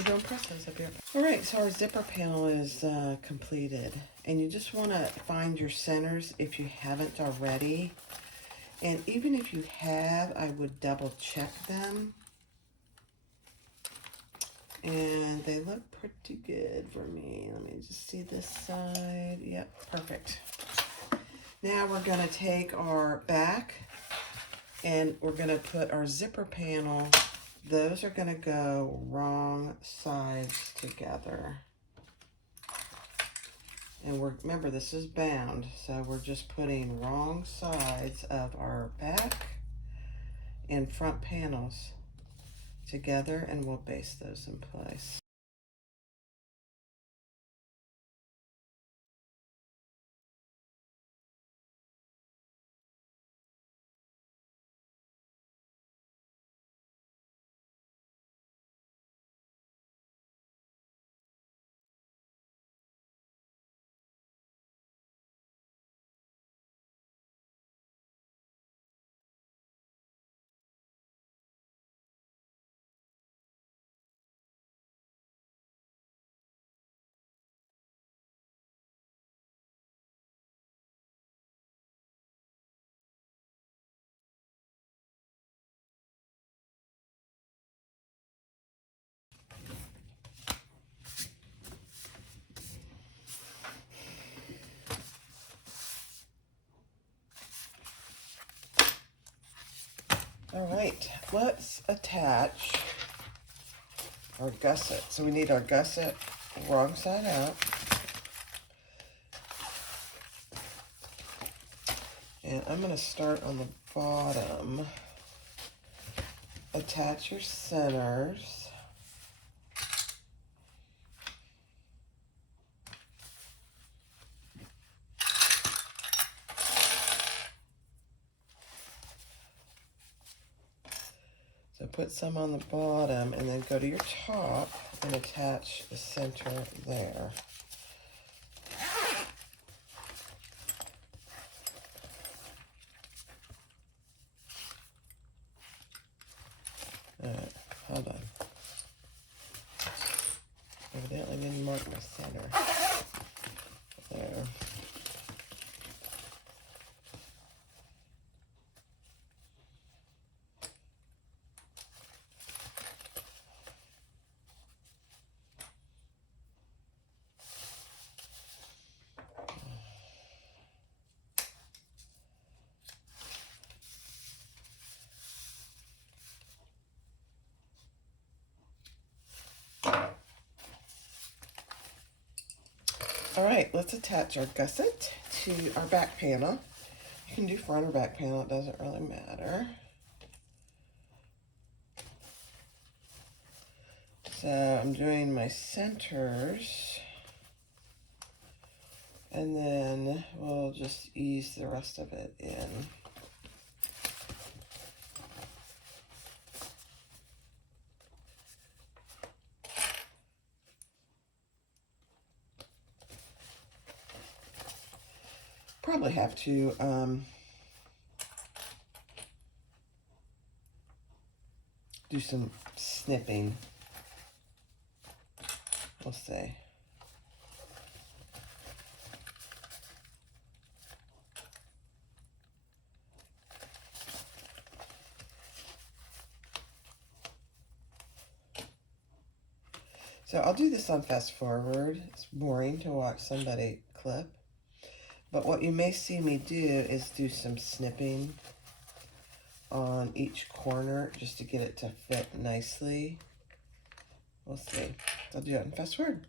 We don't press those up here. All right, so our zipper panel is completed. And you just want to find your centers if you haven't already. And even if you have, I would double check them. And they look pretty good for me. Let me just see this side. Yep, perfect. Now we're going to take our back and we're going to put our zipper panel. Those are going to go wrong sides together. And remember, this is bound, so we're just putting wrong sides of our back and front panels together, and we'll base those in place. All right, let's attach our gusset. So we need our gusset wrong side out. And I'm going to start on the bottom. Attach your centers. So put some on the bottom and then go to your top and attach the center there. Alright, hold on. Evidently didn't mark my center. There. All right, let's attach our gusset to our back panel. You can do front or back panel, it doesn't really matter. So I'm doing my centers, and then we'll just ease the rest of it in. Probably have to do some snipping. We'll see. So I'll do this on fast forward. It's boring to watch somebody clip. But what you may see me do is do some snipping on each corner just to get it to fit nicely. We'll see. I'll do it in fast forward.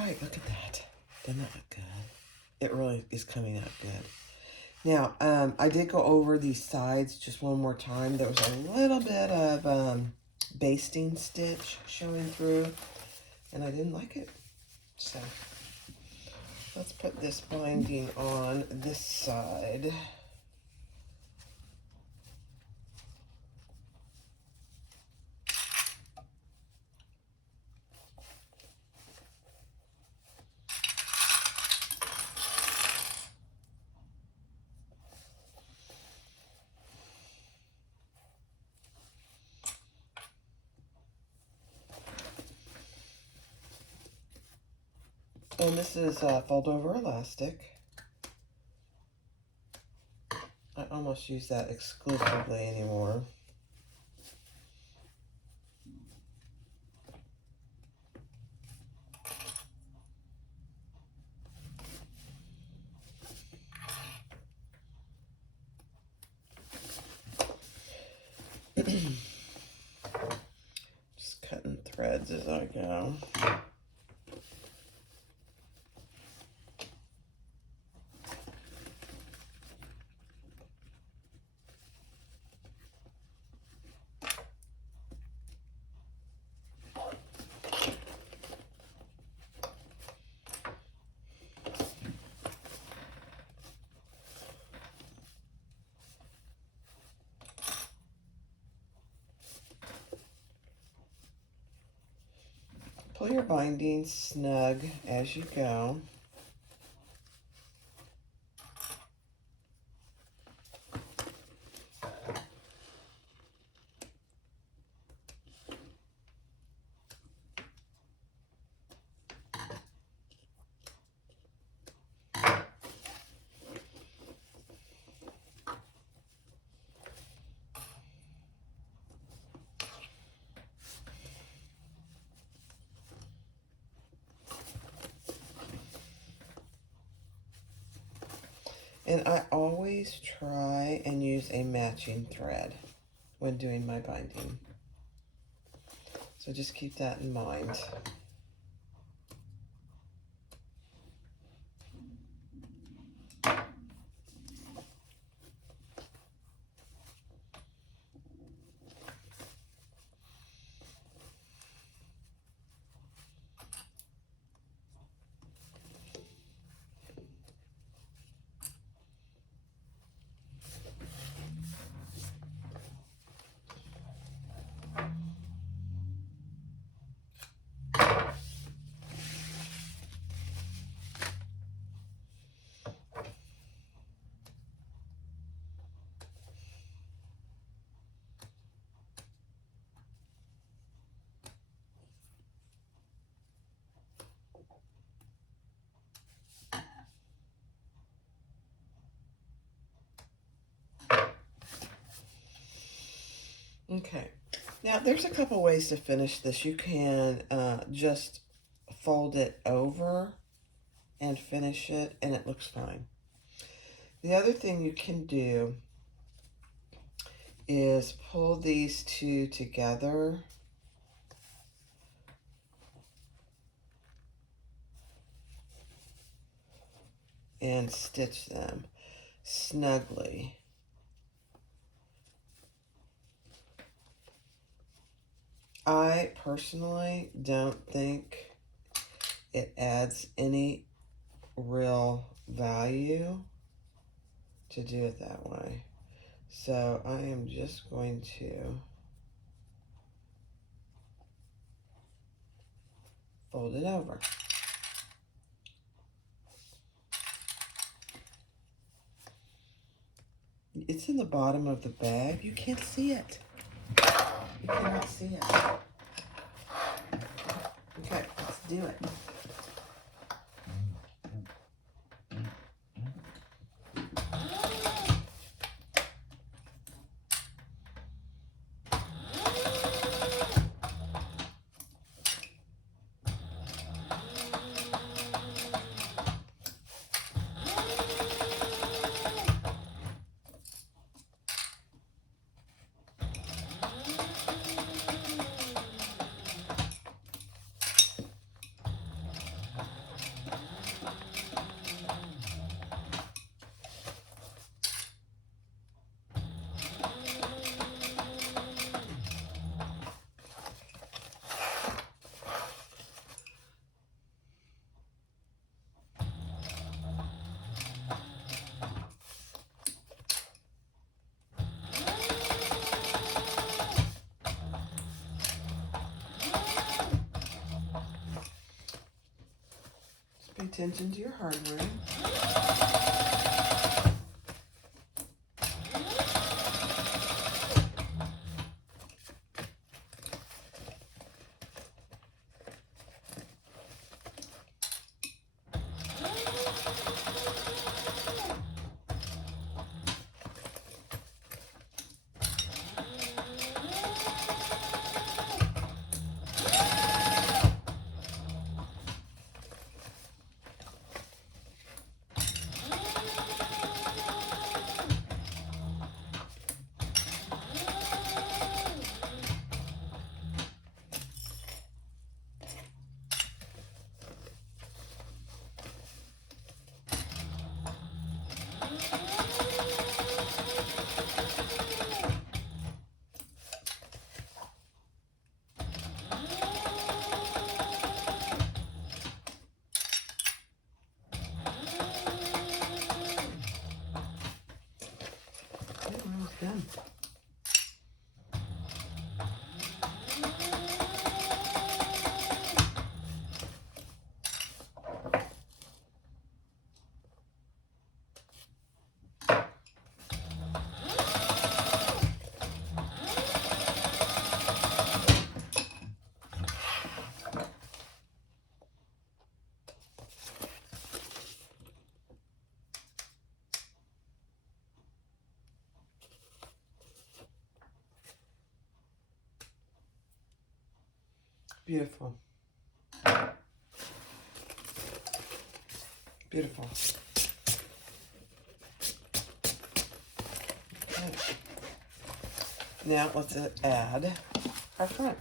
right, look at that. Doesn't that look good? It really is coming out good. Now, I did go over these sides just one more time. There was a little bit of basting stitch showing through, and I didn't like it. So, let's put this binding on this side. And this is fold over elastic. I almost use that exclusively anymore. Just cutting threads as I go. Pull your binding snug as you go. And I always try and use a matching thread when doing my binding. So just keep that in mind. Okay, now there's a couple ways to finish this. You can just fold it over and finish it, and it looks fine. The other thing you can do is pull these two together and stitch them snugly. I personally don't think it adds any real value to do it that way. So I am just going to fold it over. It's in the bottom of the bag. You can't see it. You cannot see it. Okay, let's do it. attention to your hardware. Done. Beautiful. Beautiful. Okay. Now let's add our front.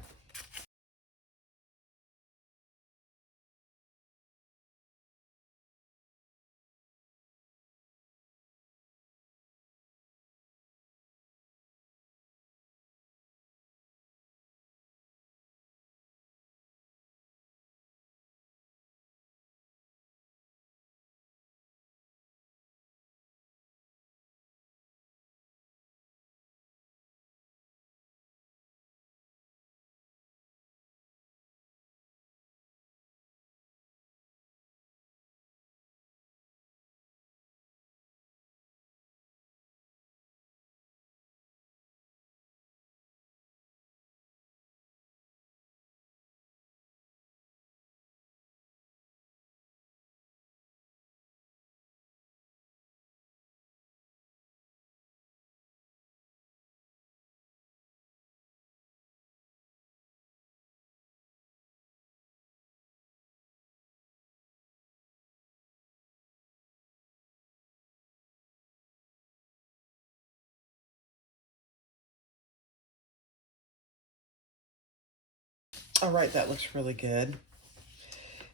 All right, that looks really good.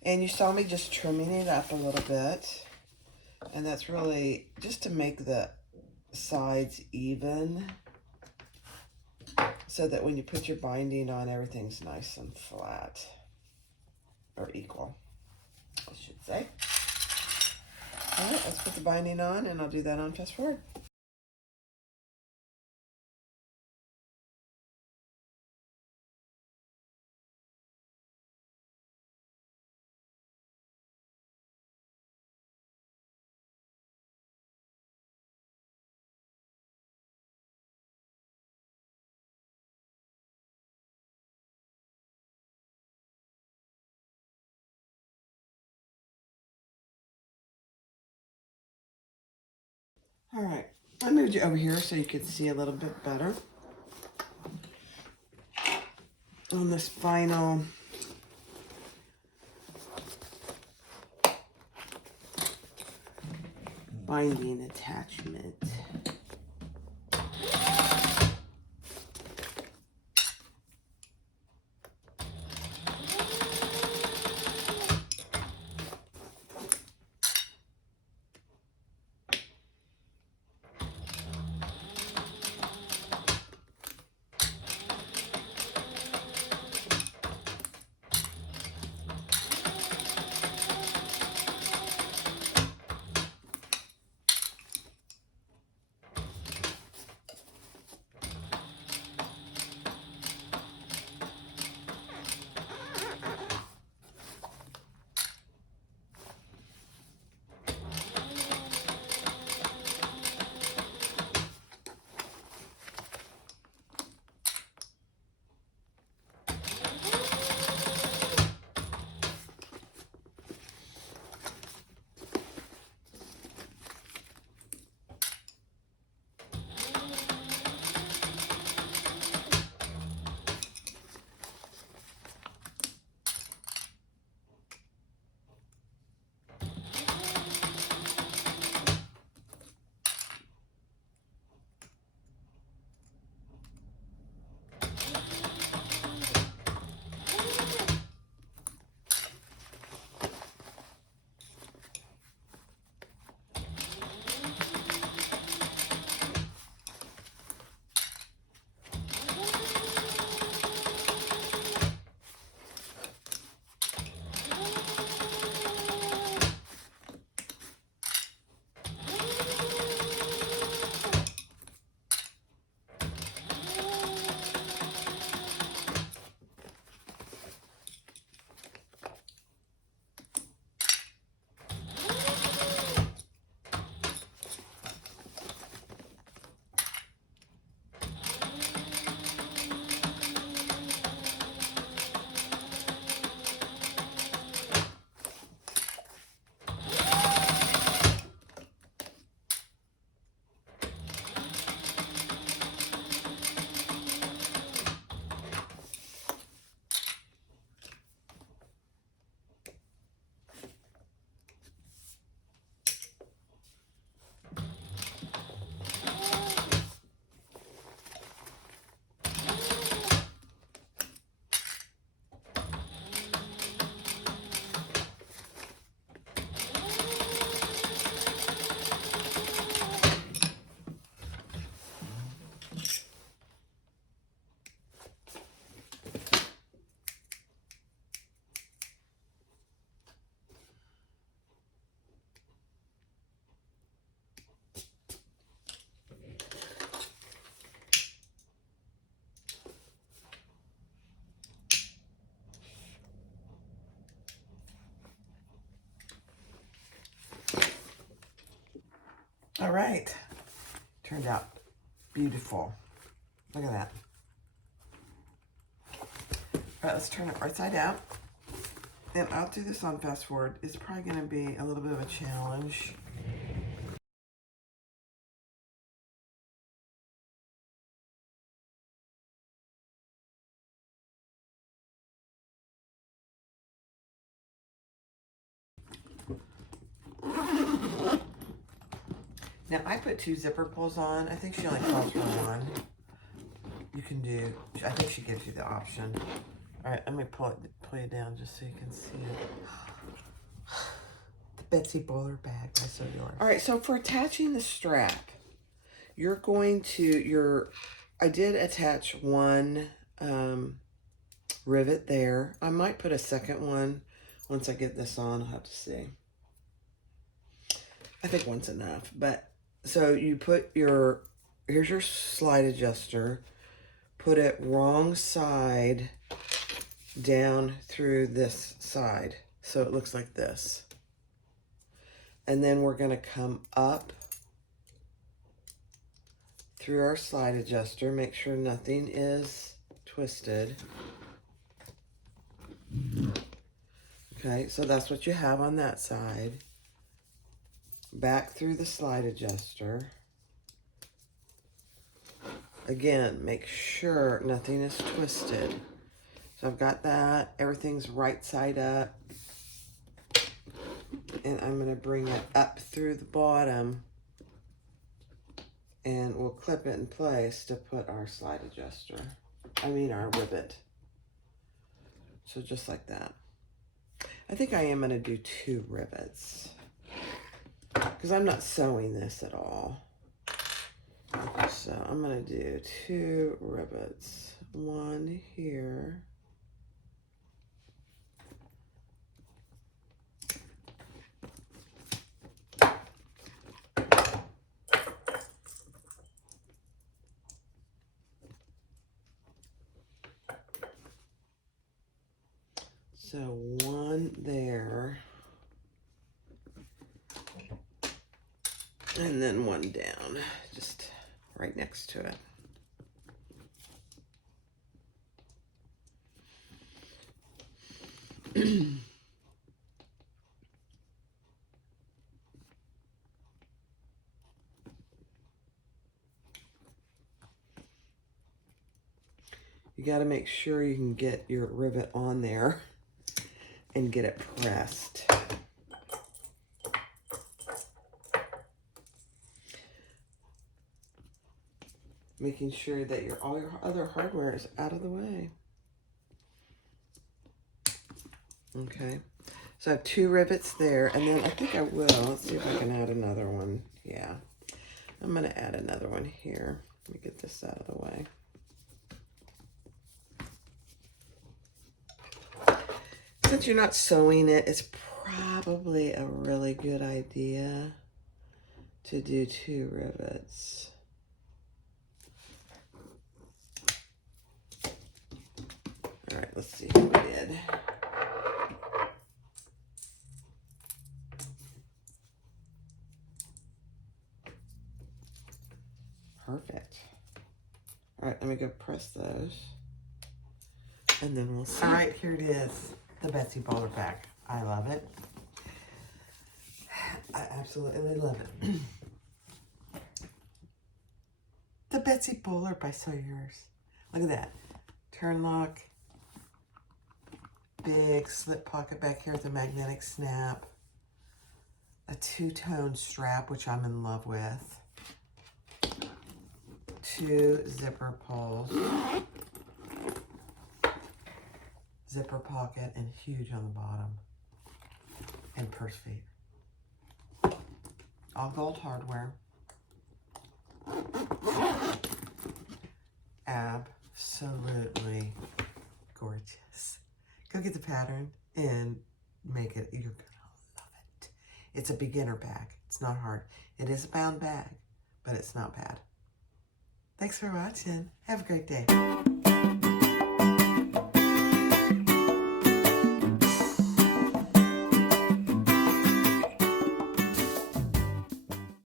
And you saw me just trimming it up a little bit. And that's really just to make the sides even, so that when you put your binding on, everything's nice and flat, or equal, I should say. All right, let's put the binding on, and I'll do that on fast forward. All right, I moved you over here so you could see a little bit better on this final binding attachment. right. Turned out beautiful. Look at that. All right, let's turn it right side out. And I'll do this on fast forward. It's probably going to be a little bit of a challenge. Now, I put 2 zipper pulls on. I think she only calls for 1. You can do, I think she gives you the option. All right, let me pull it down just so you can see it. The Betsy Bowler bag by SewYours. All right, so for attaching the strap, you're going to, I did attach 1 rivet there. I might put a second one once I get this on. I'll have to see. I think 1's enough, but so you put here's your slide adjuster, put it wrong side down through this side. So it looks like this. And then we're gonna come up through our slide adjuster, make sure nothing is twisted. Okay, so that's what you have on that side. Back through the slide adjuster. Again, make sure nothing is twisted. So I've got that. Everything's right side up. And I'm going to bring it up through the bottom. And we'll clip it in place to put our slide adjuster. Our rivet. So just like that. I think I am going to do 2 rivets. Because I'm not sewing this at all. So I'm going to do 2 rivets. 1 here. So 1 there. And then 1 down, just right next to it. You got to make sure you can get your rivet on there and get it pressed. Making sure that all your other hardware is out of the way. Okay, so I have 2 rivets there, and then I think I will. Let's see if I can add another one. Yeah, I'm going to add another one here. Let me get this out of the way. Since you're not sewing it, it's probably a really good idea to do 2 rivets. All right, let's see how we did. Perfect. All right, let me go press those. And then we'll see. All right, here it is. The Betsy Bowler bag. I love it. I absolutely love it. The Betsy Bowler by SewYours. Look at that. Turn lock. Big slip pocket back here with a magnetic snap. A 2-tone strap, which I'm in love with. 2 zipper pulls. Zipper pocket and huge on the bottom. And purse feet. All gold hardware. Absolutely gorgeous. Go get the pattern and make it. You're gonna love it. It's a beginner bag. It's not hard. It is a bound bag, but it's not bad. Thanks for watching. Have a great day.